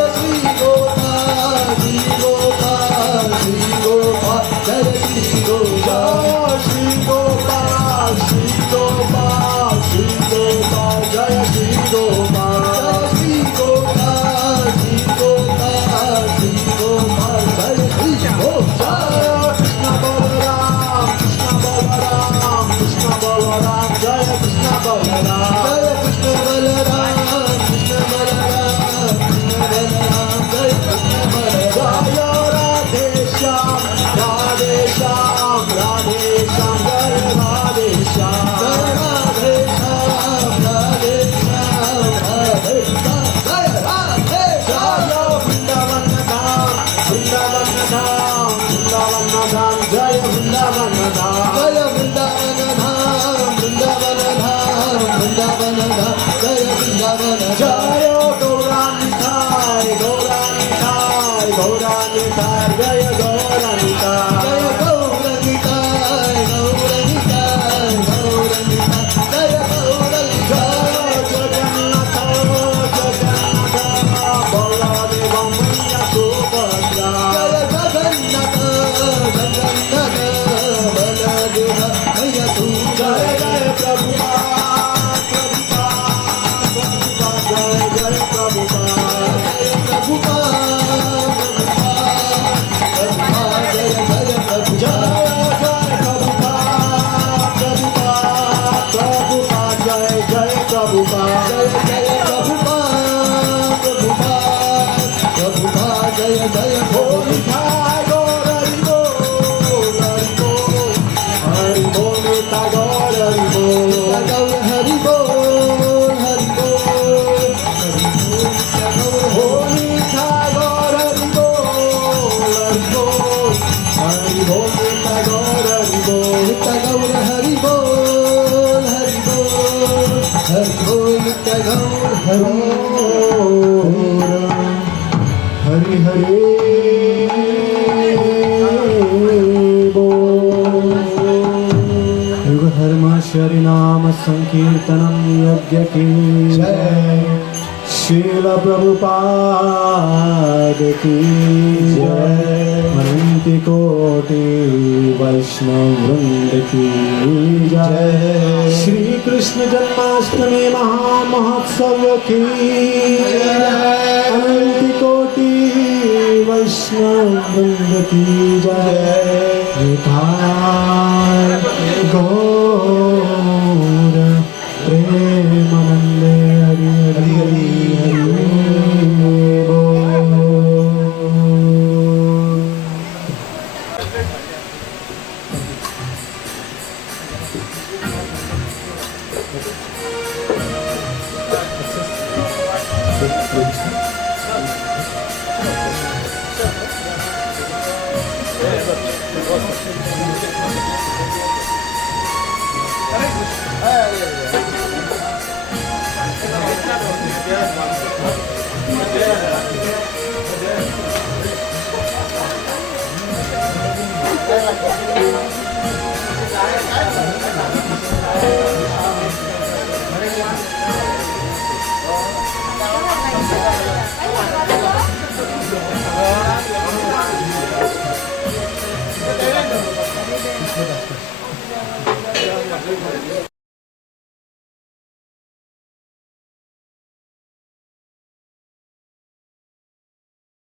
Jai Shri Gopal Jaya Shri Gopal Jaya Shri Gopal Jai Shri Gopal Ram जय कृष्ण बलराम जय कृष्ण बलराम कृष्ण बलराम कृष्ण बलराम जय कृष्ण बलराम जय राधे श्याम राधे श्याम राधे श्याम जय राधे श्याम जय राधे श्याम राधे श्याम राधे श्याम जय राधे श्याम जय वृंदावन धाम वृंदावन धाम वृंदावन धाम जय वृंदावन धाम जय वृंदावन धाम वृंदावन धाम वृंदावन धाम जय वृंदावन धाम जय गौरानिताय गौरानिताय गौरानिताय जय गौरानिताय जय गौरनिताय गौरनिताय गौरनिताय जय गौरनिताय जगन्नाथ जगन्नाथ बलदेव मैया सुभद्रा जय जगन्नाथ जगन्नाथ बलदेव मैया जय सुभद्रा जय प्रभुपाद प्रभुपाद जय जय प्रभुपाद प्रभुपाद जय जय प्रभु जय जय प्रभुपाद प्रभुपाद प्रभुपाद जय जय प्रभुपाद जय जय प्रभुपाद प्रभुपाद प्रभुपाद जय जय होली खाय गौर हरि बोल हरि बोल निता गौर हरि बोल गौर हरि बोल हरि बोल होली खाय गौर हरि बोल हरि बोल निता गौर हरि बोल नित्य गौर हरि बोल हरि बोल हरि बोल नित्य गौर हरि हरि हरि युग धर्म शरि नाम संकीर्तनम यज्ञ की जय शील प्रभुपाद की जय अनंत कोटि वैष्णव वृंद की जय श्री कृष्ण जन्माष्टमी महामहोत्सव की जय अनंत कोटि वैष्णव वृंद की जय निताय गौर प्रेमानंदे हरि हरि हरि बोल। Hãy subscribe cho kênh Ghiền Mì Gõ để không bỏ lỡ